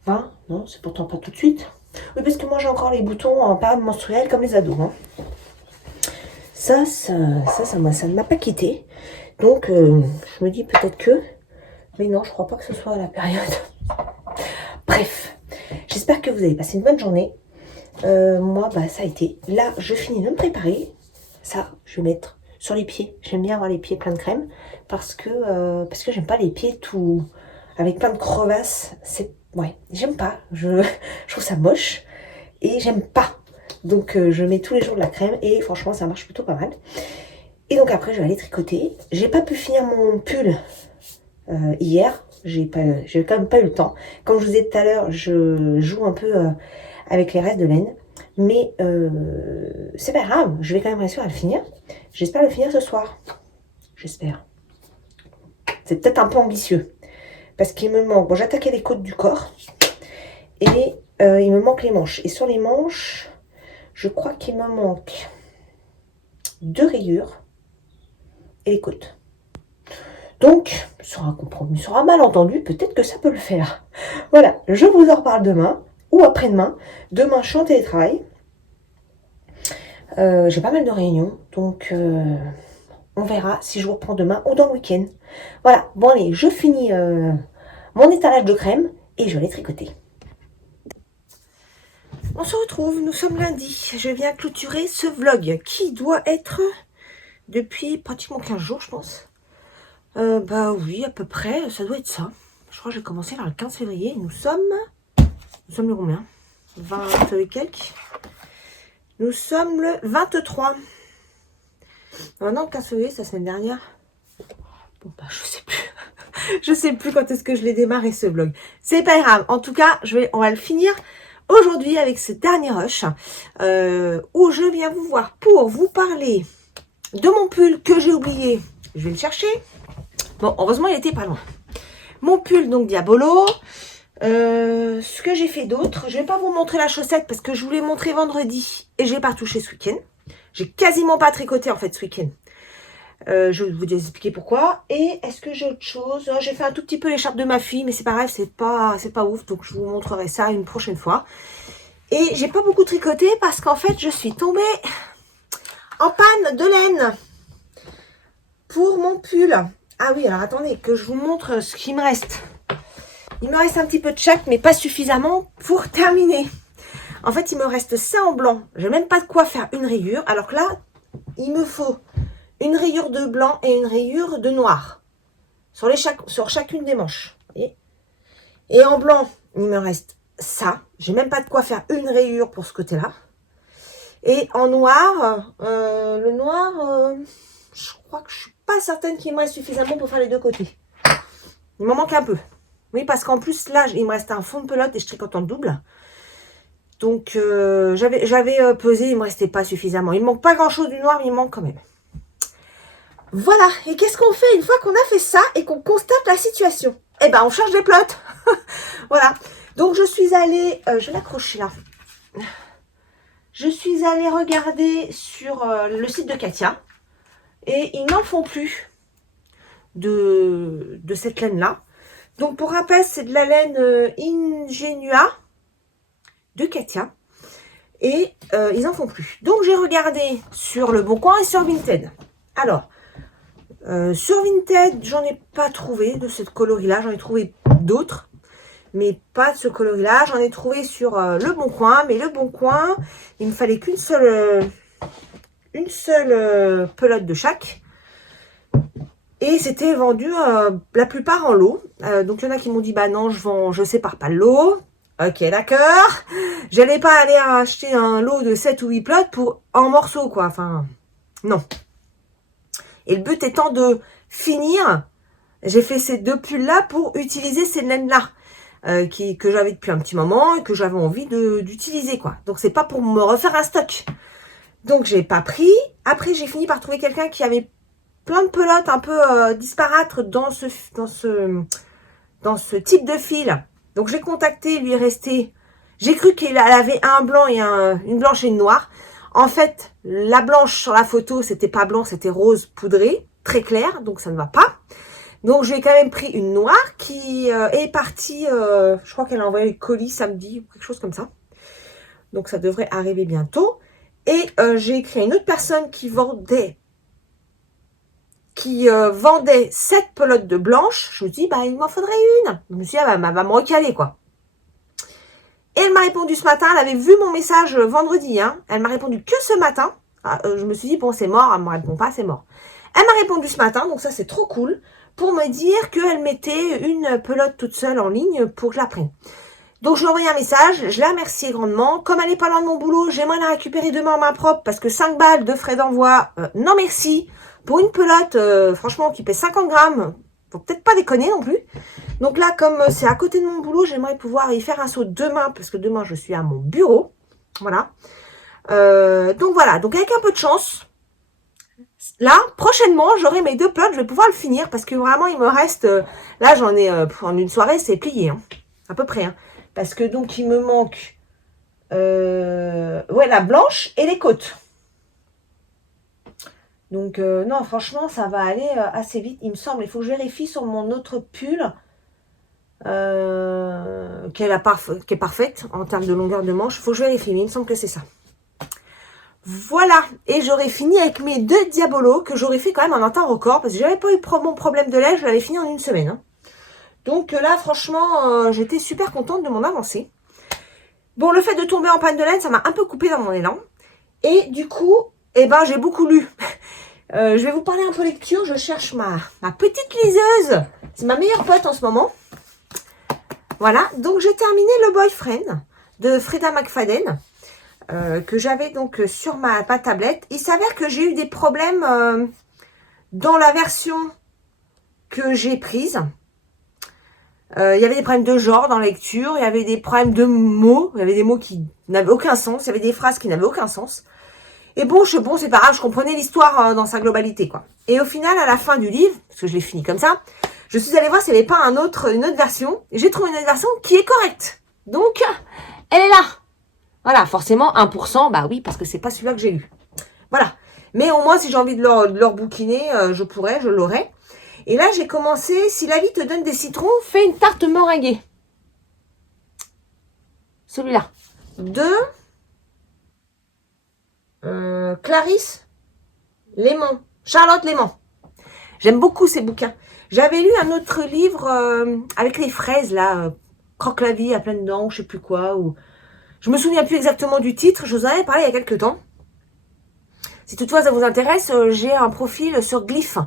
20? Non, c'est pourtant pas tout de suite. Oui, parce que moi j'ai encore les boutons en période menstruelle comme les ados. Hein. Ça ne m'a pas quitté. Donc, je me dis peut-être que... Mais non, je crois pas que ce soit la période. Bref, j'espère que vous avez passé une bonne journée. Moi, bah, ça a été. Là, je finis de me préparer. Ça, je vais mettre sur les pieds. J'aime bien avoir les pieds pleins de crème parce que j'aime pas les pieds tout avec plein de crevasses. Ouais, j'aime pas. Je trouve ça moche et j'aime pas. Donc, je mets tous les jours de la crème et franchement, ça marche plutôt pas mal. Et donc après, je vais aller tricoter. J'ai pas pu finir mon pull hier. J'ai quand même pas eu le temps. Comme je vous disais tout à l'heure, je joue un peu avec les restes de laine. Mais c'est pas grave, je vais quand même réussir à le finir. J'espère le finir ce soir. J'espère. C'est peut-être un peu ambitieux. Parce qu'il me manque... Bon, j'ai attaqué les côtes du corps. Et il me manque les manches. Et sur les manches, je crois qu'il me manque 2 rayures et les côtes. Donc, sur un compromis, sur un malentendu, peut-être que ça peut le faire. Voilà, je vous en reparle demain ou après-demain. Demain, je suis en télétravail. J'ai pas mal de réunions, donc on verra si je vous reprends demain ou dans le week-end. Voilà, bon allez, je finis mon étalage de crème et je vais aller tricoter. On se retrouve, nous sommes lundi. Je viens clôturer ce vlog qui doit être depuis pratiquement 15 jours, je pense. Bah oui, à peu près, ça doit être ça. Je crois que j'ai commencé vers le 15 février. Nous sommes le combien 20 et quelques. Nous sommes le 23. Maintenant, le 15 février, c'est la semaine dernière. Bon, bah, je sais plus. Je sais plus quand est-ce que je l'ai démarré, ce vlog. C'est pas grave. En tout cas, on va le finir aujourd'hui avec ce dernier rush où je viens vous voir pour vous parler de mon pull que j'ai oublié. Je vais le chercher. Bon, heureusement, il était pas loin. Mon pull, donc, Diabolo. Ce que j'ai fait d'autre, je vais pas vous montrer la chaussette parce que je vous l'ai montré vendredi et j'ai pas retouché ce week-end. J'ai quasiment pas tricoté en fait ce week-end. Je vais vous expliquer pourquoi. Et est-ce que j'ai autre chose? J'ai fait un tout petit peu l'écharpe de ma fille, mais c'est pas grave, c'est pas ouf, donc je vous montrerai ça une prochaine fois. Et j'ai pas beaucoup tricoté parce qu'en fait je suis tombée en panne de laine pour mon pull. Ah oui, alors attendez que je vous montre ce qu'il me reste. Il me reste un petit peu de chaque, mais pas suffisamment pour terminer. En fait, il me reste ça en blanc. J'ai même pas de quoi faire une rayure. Alors que là, il me faut une rayure de blanc et une rayure de noir. Sur chacune des manches. Voyez, et en blanc, il me reste ça. J'ai même pas de quoi faire une rayure pour ce côté-là. Et en noir, le noir, je crois que je suis pas certaine qu'il me reste suffisamment pour faire les deux côtés. Il m'en manque un peu. Oui, parce qu'en plus, là, il me reste un fond de pelote et je tricote en double. Donc, j'avais pesé, il me restait pas suffisamment. Il me manque pas grand-chose du noir, mais il me manque quand même. Voilà. Et qu'est-ce qu'on fait une fois qu'on a fait ça et qu'on constate la situation? Eh ben, on change des pelotes. Voilà. Donc, je suis allée... je vais l'accrocher là. Je suis allée regarder sur le site de Katia. Et ils n'en font plus de cette laine-là. Donc, pour rappel, c'est de la laine Ingenua de Katia. Et ils en font plus. Donc, j'ai regardé sur Le Bon Coin et sur Vinted. Alors, sur Vinted, j'en ai pas trouvé de cette coloris-là. J'en ai trouvé d'autres, mais pas de ce coloris-là. J'en ai trouvé sur Le Bon Coin. Mais Le Bon Coin, il me fallait qu'une seule pelote de chaque. Et c'était vendu la plupart en lot. Donc, il y en a qui m'ont dit, bah non, je sépare pas le lot. Ok, d'accord. J'allais pas aller acheter un lot de 7 ou 8 pelotes en morceaux, quoi. Enfin, non. Et le but étant de finir, j'ai fait ces deux pulls-là pour utiliser ces laines-là. Que j'avais depuis un petit moment et que j'avais envie d'utiliser, quoi. Donc, c'est pas pour me refaire un stock. Donc, j'ai pas pris. Après, j'ai fini par trouver quelqu'un qui avait plein de pelotes un peu disparates dans ce type de fil. Donc, j'ai contacté, il lui est resté... J'ai cru qu'il avait un blanc et une blanche et une noire. En fait, la blanche sur la photo, c'était pas blanc, c'était rose poudré, très clair, donc ça ne va pas. Donc, j'ai quand même pris une noire qui est partie, je crois qu'elle a envoyé le colis samedi ou quelque chose comme ça. Donc, ça devrait arriver bientôt. Et j'ai écrit à une autre personne qui vendait 7 pelotes de blanches. Je me dis, bah, il m'en faudrait une. Je me suis dit, ah, bah, va me recaler, quoi. Et elle m'a répondu ce matin. Elle avait vu mon message vendredi. Hein. Elle m'a répondu que ce matin. Je me suis dit, bon, c'est mort. Elle ne me répond pas, c'est mort. Elle m'a répondu ce matin, donc ça, c'est trop cool, pour me dire qu'elle mettait une pelote toute seule en ligne pour que je la prenne. Donc, je lui ai envoyé un message. Je l'ai remerciée grandement. Comme elle n'est pas loin de mon boulot, j'aimerais la récupérer demain en main propre parce que 5 balles de frais d'envoi, non merci. Pour une pelote, franchement, qui pèse 50 grammes, faut peut-être pas déconner non plus. Donc là, comme c'est à côté de mon boulot, j'aimerais pouvoir y faire un saut demain, parce que demain, je suis à mon bureau. Voilà. Donc voilà, donc avec un peu de chance, là, prochainement, j'aurai mes 2 pelotes, je vais pouvoir le finir, parce que vraiment, il me reste, là, j'en ai, en une soirée, c'est plié, hein, à peu près, hein, parce que donc, il me manque, ouais, la blanche et les côtes. Donc, non, franchement, ça va aller assez vite, il me semble. Il faut que je vérifie sur mon autre pull qu'elle est parfaite en termes de longueur de manche. Il faut que je vérifie, mais il me semble que c'est ça. Voilà, et j'aurais fini avec mes 2 diabolos que j'aurais fait quand même en un temps record, parce que j'avais pas eu mon problème de lait, je l'avais fini en une semaine. Hein. Donc là, franchement, j'étais super contente de mon avancée. Bon, le fait de tomber en panne de laine, ça m'a un peu coupé dans mon élan. Et du coup, eh ben, j'ai beaucoup lu. Je vais vous parler un peu lecture. Je cherche ma petite liseuse. C'est ma meilleure pote en ce moment. Voilà. Donc, j'ai terminé Le Boyfriend de Freida McFadden que j'avais donc sur ma tablette. Il s'avère que j'ai eu des problèmes dans la version que j'ai prise. Il y avait des problèmes de genre dans la lecture. Il y avait des problèmes de mots. Il y avait des mots qui n'avaient aucun sens. Il y avait des phrases qui n'avaient aucun sens. Et bon, c'est pas grave, je comprenais l'histoire dans sa globalité, quoi. Et au final, à la fin du livre, parce que je l'ai fini comme ça, je suis allée voir s'il n'y avait pas une autre version. Et j'ai trouvé une autre version qui est correcte. Donc, elle est là. Voilà, forcément, 1%, bah oui, parce que c'est pas celui-là que j'ai lu. Voilà. Mais au moins, si j'ai envie de leur bouquiner, je l'aurai. Et là, j'ai commencé, si la vie te donne des citrons, fais une tarte meringuée. Celui-là. De Clarisse Lémon, Charlotte Lémon. J'aime beaucoup ces bouquins. J'avais lu un autre livre avec les fraises, là, Croque la vie à pleines dents, ou je sais plus quoi. Ou... Je me souviens plus exactement du titre, je vous en avais parlé il y a quelques temps. Si toutefois ça vous intéresse, j'ai un profil sur Glyph.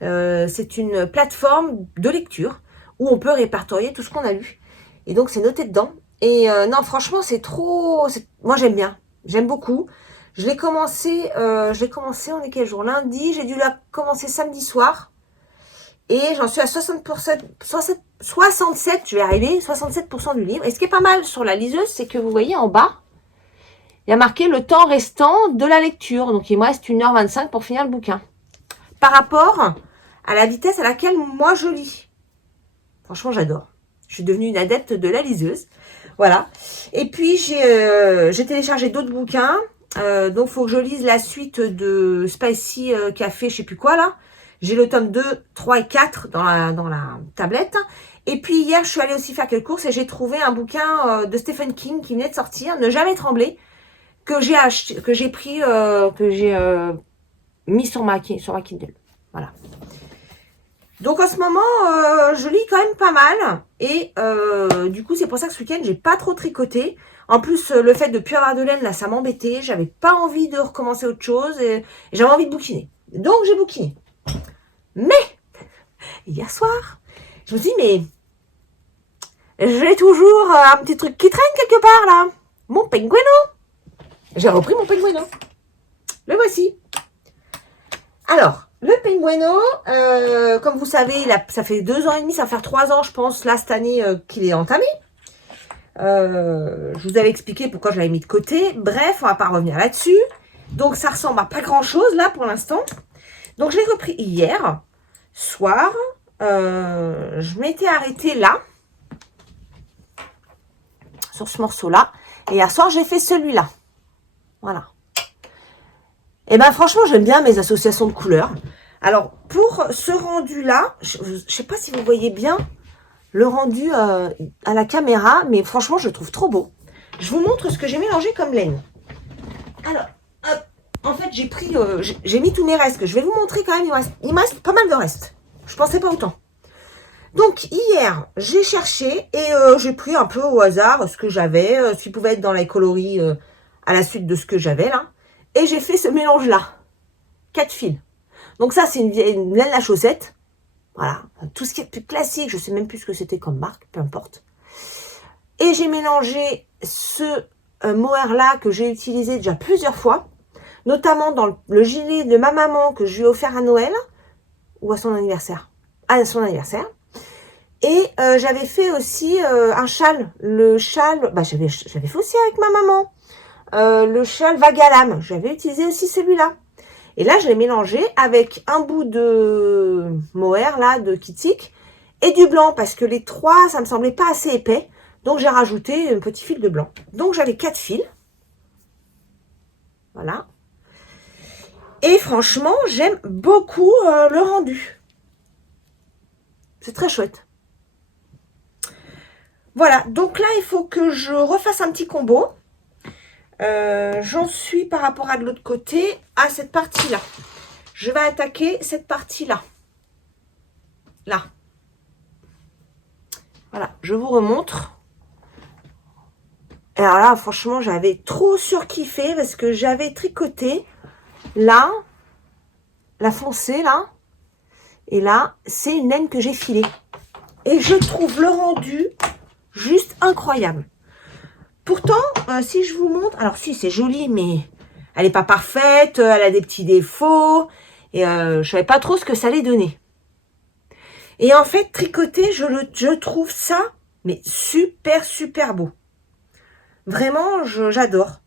C'est une plateforme de lecture où on peut répertorier tout ce qu'on a lu. Et donc c'est noté dedans. Et non, franchement, c'est trop... Moi j'aime bien, j'aime beaucoup. Je l'ai commencé, on est quel jour? Lundi, j'ai dû la commencer samedi soir. Et j'en suis à 67, je vais arriver, 67% du livre. Et ce qui est pas mal sur la liseuse, c'est que vous voyez en bas, il y a marqué le temps restant de la lecture. Donc il me reste 1h25 pour finir le bouquin. Par rapport à la vitesse à laquelle moi je lis. Franchement, j'adore. Je suis devenue une adepte de la liseuse. Voilà. Et puis j'ai téléchargé d'autres bouquins. Donc, il faut que je lise la suite de Spicy Café, je sais plus quoi, là. J'ai le tome 2, 3 et 4 dans la tablette. Et puis, hier, je suis allée aussi faire quelques courses et j'ai trouvé un bouquin de Stephen King qui venait de sortir, Ne jamais trembler, que j'ai acheté, que j'ai pris, que j'ai mis sur ma Kindle. Voilà. Donc, en ce moment, je lis quand même pas mal. Et du coup, c'est pour ça que ce week-end, j'ai pas trop tricoté. En plus, le fait de ne plus avoir de laine, là, ça m'embêtait. J'avais pas envie de recommencer autre chose et j'avais envie de bouquiner. Donc, j'ai bouquiné. Mais, hier soir, je me suis dit, mais j'ai toujours un petit truc qui traîne quelque part, là. Mon pengueno. J'ai repris mon pengueno. Le voici. Alors, le pengueno, comme vous savez, ça fait 2 ans et demi, ça va faire 3 ans, je pense, là, cette année, qu'il est entamé. Je vous avais expliqué pourquoi je l'avais mis de côté. Bref, on va pas revenir là-dessus. Donc, ça ressemble à pas grand-chose, là, pour l'instant. Donc, je l'ai repris hier soir. Je m'étais arrêtée là, sur ce morceau-là. Et hier soir, j'ai fait celui-là. Voilà. Et ben, franchement, j'aime bien mes associations de couleurs. Alors, pour ce rendu-là, je sais pas si vous voyez bien le rendu à la caméra, mais franchement, je le trouve trop beau. Je vous montre ce que j'ai mélangé comme laine. Alors, hop, en fait, j'ai mis tous mes restes, que je vais vous montrer quand même. Il me reste pas mal de restes. Je pensais pas autant. Donc, hier, j'ai cherché et j'ai pris un peu au hasard ce que j'avais, ce qui pouvait être dans les coloris à la suite de ce que j'avais là. Et j'ai fait ce mélange-là. 4 fils. Donc ça, c'est une laine à chaussette. Voilà. Tout ce qui est plus classique, je sais même plus ce que c'était comme marque, peu importe. Et j'ai mélangé ce mohair-là que j'ai utilisé déjà plusieurs fois. Notamment dans le gilet de ma maman que je lui ai offert à Noël. Ou à son anniversaire. À son anniversaire. Et j'avais fait aussi un châle. Le châle, bah, j'avais fait aussi avec ma maman. Le châle vague à lame. J'avais utilisé aussi celui-là. Et là, je l'ai mélangé avec un bout de mohair, là, de Kitik, et du blanc, parce que les trois, ça me semblait pas assez épais. Donc, j'ai rajouté un petit fil de blanc. Donc, j'avais 4 fils. Voilà. Et franchement, j'aime beaucoup le rendu. C'est très chouette. Voilà, donc là, il faut que je refasse un petit combo. J'en suis par rapport à de l'autre côté à cette partie-là. Je vais attaquer cette partie-là. Là. Voilà, je vous remontre. Alors là, franchement, j'avais trop surkiffé parce que j'avais tricoté là, la foncée là. Et là, c'est une laine que j'ai filée. Et je trouve le rendu juste incroyable. Pourtant, si je vous montre, alors si c'est joli, mais elle n'est pas parfaite, elle a des petits défauts, et je savais pas trop ce que ça allait donner. Et en fait, tricoter, je trouve ça, mais super, super beau. Vraiment, j'adore.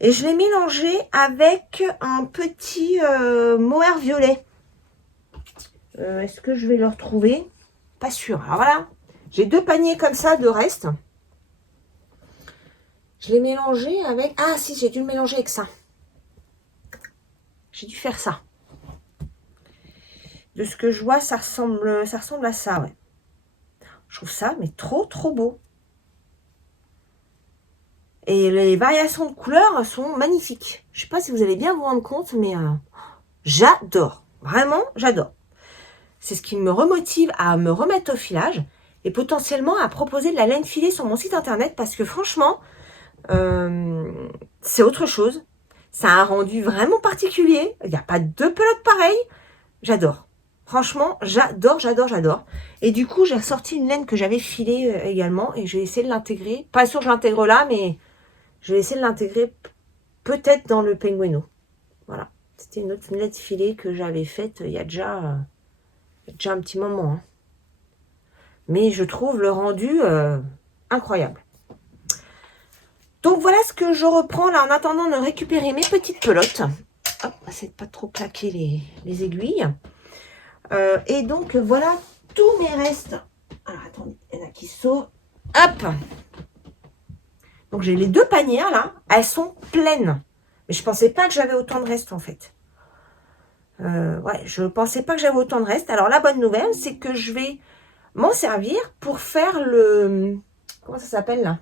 Et je l'ai mélangé avec un petit mohair violet. Est-ce que je vais le retrouver? Pas sûr. Alors voilà, j'ai 2 paniers comme ça de reste. Je l'ai mélangé avec... Ah si, j'ai dû le mélanger avec ça. J'ai dû faire ça. De ce que je vois, ça ressemble à ça, ouais. Je trouve ça, mais trop, trop beau. Et les variations de couleurs sont magnifiques. Je ne sais pas si vous allez bien vous rendre compte, mais j'adore. Vraiment, j'adore. C'est ce qui me remotive à me remettre au filage et potentiellement à proposer de la laine filée sur mon site internet parce que franchement, c'est autre chose. Ça a un rendu vraiment particulier. Il n'y a pas de pelote pareille. J'adore. Franchement, j'adore, j'adore, j'adore. Et du coup, j'ai ressorti une laine que j'avais filée également et je vais essayer de l'intégrer. Pas sûr que je l'intègre là, mais je vais essayer de l'intégrer peut-être dans le Pengueno. Voilà. C'était une autre laine filée que j'avais faite il y a déjà un petit moment. Hein. Mais je trouve le rendu incroyable. Donc voilà ce que je reprends là en attendant de récupérer mes petites pelotes. Hop, essayer de pas trop claquer les aiguilles. Et donc voilà tous mes restes. Alors attendez, il y en a qui sautent. Hop. Donc j'ai les 2 paniers là, elles sont pleines. Mais je pensais pas que j'avais autant de restes en fait. Ouais, je pensais pas que j'avais autant de restes. Alors la bonne nouvelle, c'est que je vais m'en servir pour faire le... Comment ça s'appelle là?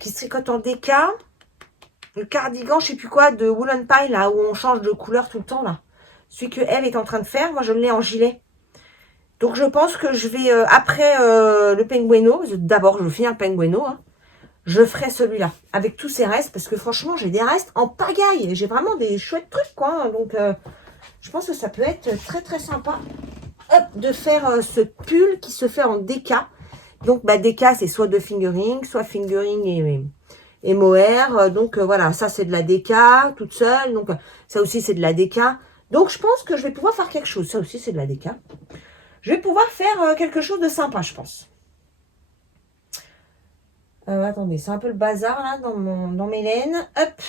Qui se tricote en déca. Le cardigan, je sais plus quoi, de Woolen Pie là, où on change de couleur tout le temps là. Celui que elle est en train de faire, moi je l'ai en gilet. Donc je pense que je vais, après le Pengueno, d'abord je vais finir le Pengueno, hein, je ferai celui-là, avec tous ces restes, parce que franchement j'ai des restes en pagaille, j'ai vraiment des chouettes trucs quoi, hein, donc je pense que ça peut être très très sympa, hop, de faire ce pull qui se fait en déca. Donc bah déca c'est soit de fingering, soit fingering et mohair, donc voilà, ça c'est de la déca toute seule, donc ça aussi c'est de la déca. Donc, je pense que je vais pouvoir faire quelque chose. Ça aussi, c'est de la déca. Je vais pouvoir faire quelque chose de sympa, je pense. Attendez, c'est un peu le bazar, là, dans mes laines. Hop.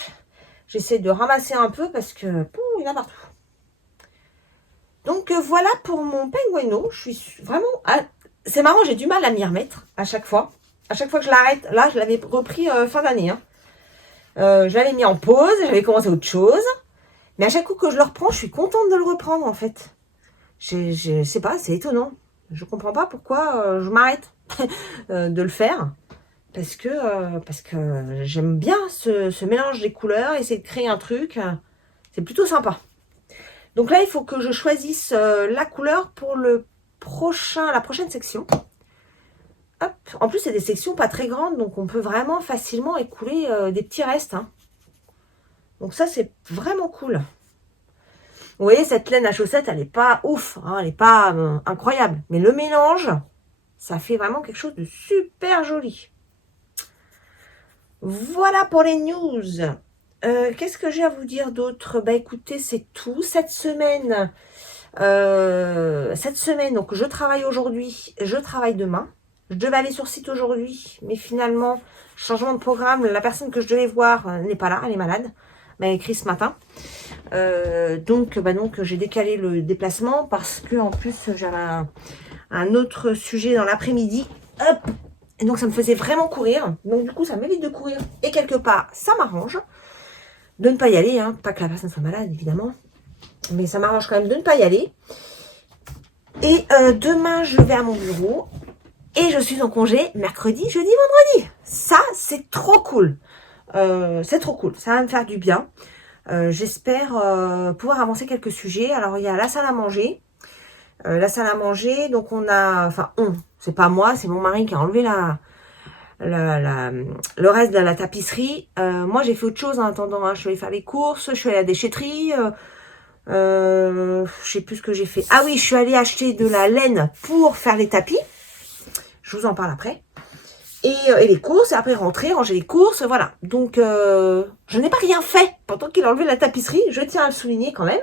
J'essaie de ramasser un peu parce que... Pouh, il y en a partout. Donc, voilà pour mon Pengueno. Je suis vraiment... C'est marrant, j'ai du mal à m'y remettre à chaque fois. À chaque fois que je l'arrête, là, je l'avais repris fin d'année. Hein. Je l'avais mis en pause, j'avais commencé autre chose. Mais à chaque coup que je le reprends, je suis contente de le reprendre en fait. Je sais pas, c'est étonnant. Je comprends pas pourquoi je m'arrête de le faire. parce que j'aime bien ce mélange des couleurs, essayer de créer un truc. C'est plutôt sympa. Donc là, il faut que je choisisse la couleur pour la prochaine section. Hop. En plus, c'est des sections pas très grandes, donc on peut vraiment facilement écouler des petits restes. Hein. Donc ça, c'est vraiment cool. Vous voyez, cette laine à chaussettes, elle n'est pas ouf, hein, elle n'est pas incroyable. Mais le mélange, ça fait vraiment quelque chose de super joli. Voilà pour les news. Qu'est-ce que j'ai à vous dire d'autre? Bah écoutez, c'est tout. Cette semaine, donc je travaille aujourd'hui, je travaille demain. Je devais aller sur site aujourd'hui, mais finalement, changement de programme, la personne que je devais voir n'est pas là, elle est malade. Elle m'a écrit ce matin. Donc j'ai décalé le déplacement parce que en plus j'avais un autre sujet dans l'après-midi. Hop. Et donc ça me faisait vraiment courir. Donc du coup ça m'évite de courir. Et quelque part ça m'arrange de ne pas y aller. Hein. Pas que la personne soit malade évidemment. Mais ça m'arrange quand même de ne pas y aller. Et demain je vais à mon bureau. Et je suis en congé mercredi, jeudi, vendredi. Ça c'est trop cool. C'est trop cool. Ça va me faire du bien. J'espère pouvoir avancer quelques sujets. Alors il y a la salle à manger. Donc on a, c'est pas moi, c'est mon mari qui a enlevé le reste de la tapisserie. Moi j'ai fait autre chose en attendant, hein. Je suis allée faire les courses, je suis allée à la déchetterie, je sais plus ce que j'ai fait. Ah oui, je suis allée acheter de la laine pour faire les tapis. Je vous en parle après. Et les courses, et après rentrer, ranger les courses, voilà. Donc je n'ai pas rien fait pendant qu'il a enlevé la tapisserie, je tiens à le souligner quand même.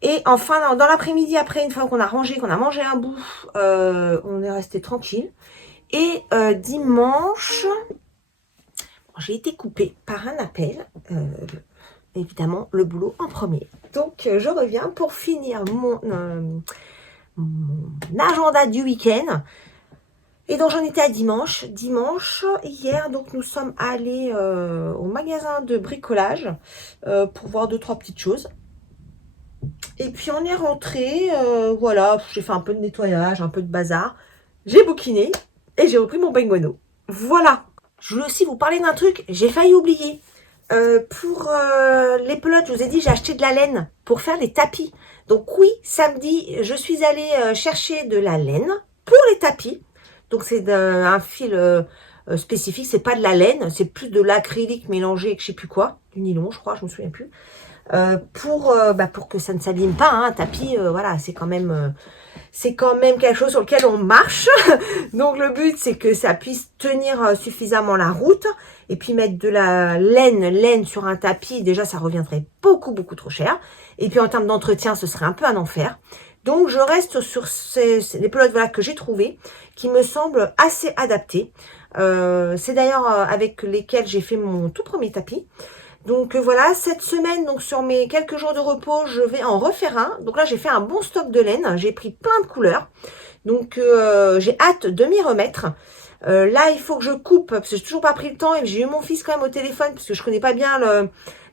Et enfin, dans l'après-midi, après, une fois qu'on a rangé, qu'on a mangé un bout, on est resté tranquille. Et dimanche, j'ai été coupée par un appel. Évidemment, le boulot en premier. Donc, je reviens pour finir mon agenda du week-end. Et donc, j'en étais à dimanche. Hier, donc, nous sommes allés au magasin de bricolage pour voir 2-3 petites choses. Et puis on est rentré, voilà, j'ai fait un peu de nettoyage, un peu de bazar. J'ai bouquiné et j'ai repris mon bengouano. Voilà. Je voulais aussi vous parler d'un truc, j'ai failli oublier. Pour les pelotes, je vous ai dit, j'ai acheté de la laine pour faire les tapis. Donc oui, samedi, je suis allée chercher de la laine pour les tapis. Donc c'est un fil spécifique, c'est pas de la laine, c'est plus de l'acrylique mélangé avec je sais plus quoi, du nylon je crois, je me souviens plus. Pour que ça ne s'abîme pas, hein, un tapis, voilà, c'est quand même quelque chose sur lequel on marche. Donc le but c'est que ça puisse tenir suffisamment la route. Et puis mettre de la laine sur un tapis, déjà ça reviendrait beaucoup trop cher. Et puis en termes d'entretien, ce serait un peu un enfer. Donc je reste sur les pelotes voilà, que j'ai trouvées, qui me semblent assez adaptées. C'est d'ailleurs avec lesquelles j'ai fait mon tout premier tapis. Donc voilà, cette semaine, donc sur mes quelques jours de repos, je vais en refaire un. Donc là, j'ai fait un bon stock de laine. J'ai pris plein de couleurs. Donc j'ai hâte de m'y remettre. Là, il faut que je coupe, parce que j'ai toujours pas pris le temps. Et j'ai eu mon fils quand même au téléphone, parce que je connais pas bien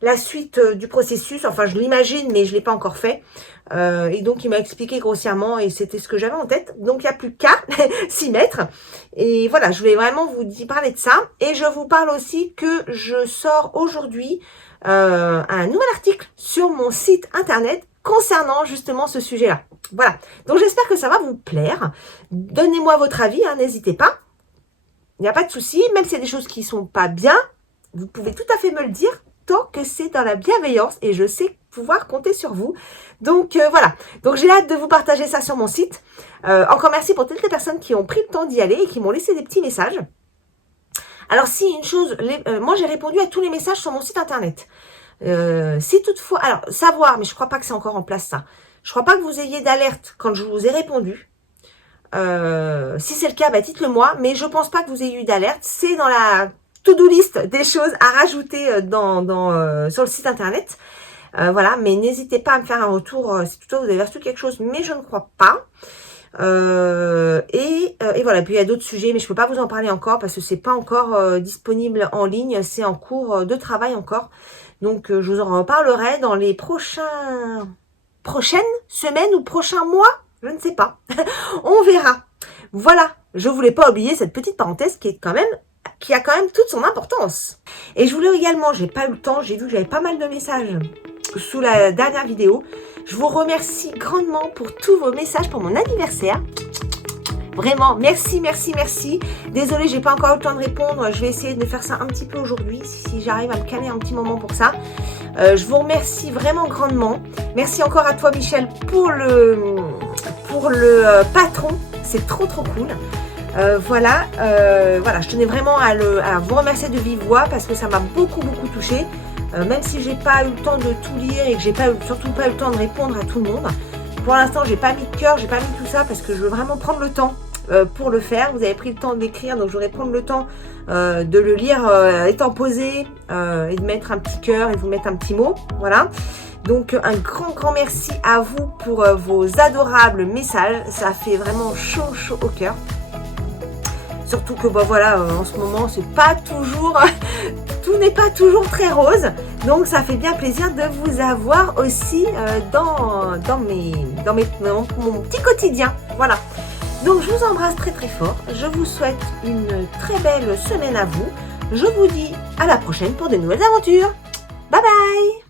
la suite du processus. Enfin, je l'imagine, mais je l'ai pas encore fait. Et donc, il m'a expliqué grossièrement, et c'était ce que j'avais en tête. Donc, il n'y a plus qu'à s'y mettre. Et voilà, je voulais vraiment vous parler de ça. Et je vous parle aussi que je sors aujourd'hui un nouvel article sur mon site internet concernant justement ce sujet-là. Voilà, donc j'espère que ça va vous plaire. Donnez-moi votre avis, hein, n'hésitez pas. Il n'y a pas de souci, même si y a des choses qui ne sont pas bien, vous pouvez tout à fait me le dire tant que c'est dans la bienveillance et je sais pouvoir compter sur vous. Donc voilà, donc j'ai hâte de vous partager ça sur mon site. Encore merci pour toutes les personnes qui ont pris le temps d'y aller et qui m'ont laissé des petits messages. Alors si une chose, moi j'ai répondu à tous les messages sur mon site internet. Si toutefois, alors savoir, mais je crois pas que c'est encore en place ça. Je crois pas que vous ayez d'alerte quand je vous ai répondu. Si c'est le cas, bah dites-le moi, mais je pense pas que vous ayez eu d'alerte. C'est dans la to-do list des choses à rajouter sur le site internet. Voilà, mais n'hésitez pas à me faire un retour si toutefois vous avez reçu quelque chose, mais je ne crois pas. Et voilà, puis il y a d'autres sujets, mais je peux pas vous en parler encore parce que c'est pas encore disponible en ligne, c'est en cours de travail encore. Donc je vous en reparlerai dans les prochaines semaines ou prochains mois, je ne sais pas. On verra. Voilà, je voulais pas oublier cette petite parenthèse qui est quand même qui a quand même toute son importance. Et je voulais également, j'ai pas eu le temps, j'ai vu que j'avais pas mal de messages sous la dernière vidéo. Je vous remercie grandement pour tous vos messages pour mon anniversaire. Vraiment, merci, merci, merci. Désolée, j'ai pas encore eu le temps de répondre. Je vais essayer de faire ça un petit peu aujourd'hui, si j'arrive à me caler un petit moment pour ça. Je vous remercie vraiment grandement. Merci encore à toi, Michel, pour le patron. C'est trop, trop cool. Voilà, je tenais vraiment à vous remercier de vive voix parce que ça m'a beaucoup, beaucoup touchée. Même si j'ai pas eu le temps de tout lire et que j'ai surtout pas eu le temps de répondre à tout le monde. Pour l'instant, j'ai pas mis de cœur, j'ai pas mis tout ça parce que je veux vraiment prendre le temps pour le faire. Vous avez pris le temps d'écrire, donc je voudrais prendre le temps de le lire étant posé et de mettre un petit cœur et de vous mettre un petit mot. Voilà. Donc un grand, grand merci à vous pour vos adorables messages. Ça fait vraiment chaud, chaud au cœur. Surtout que voilà, en ce moment, c'est pas toujours, tout n'est pas toujours très rose. Donc ça fait bien plaisir de vous avoir aussi dans mon petit quotidien. Voilà. Donc je vous embrasse très très fort. Je vous souhaite une très belle semaine à vous. Je vous dis à la prochaine pour de nouvelles aventures. Bye bye!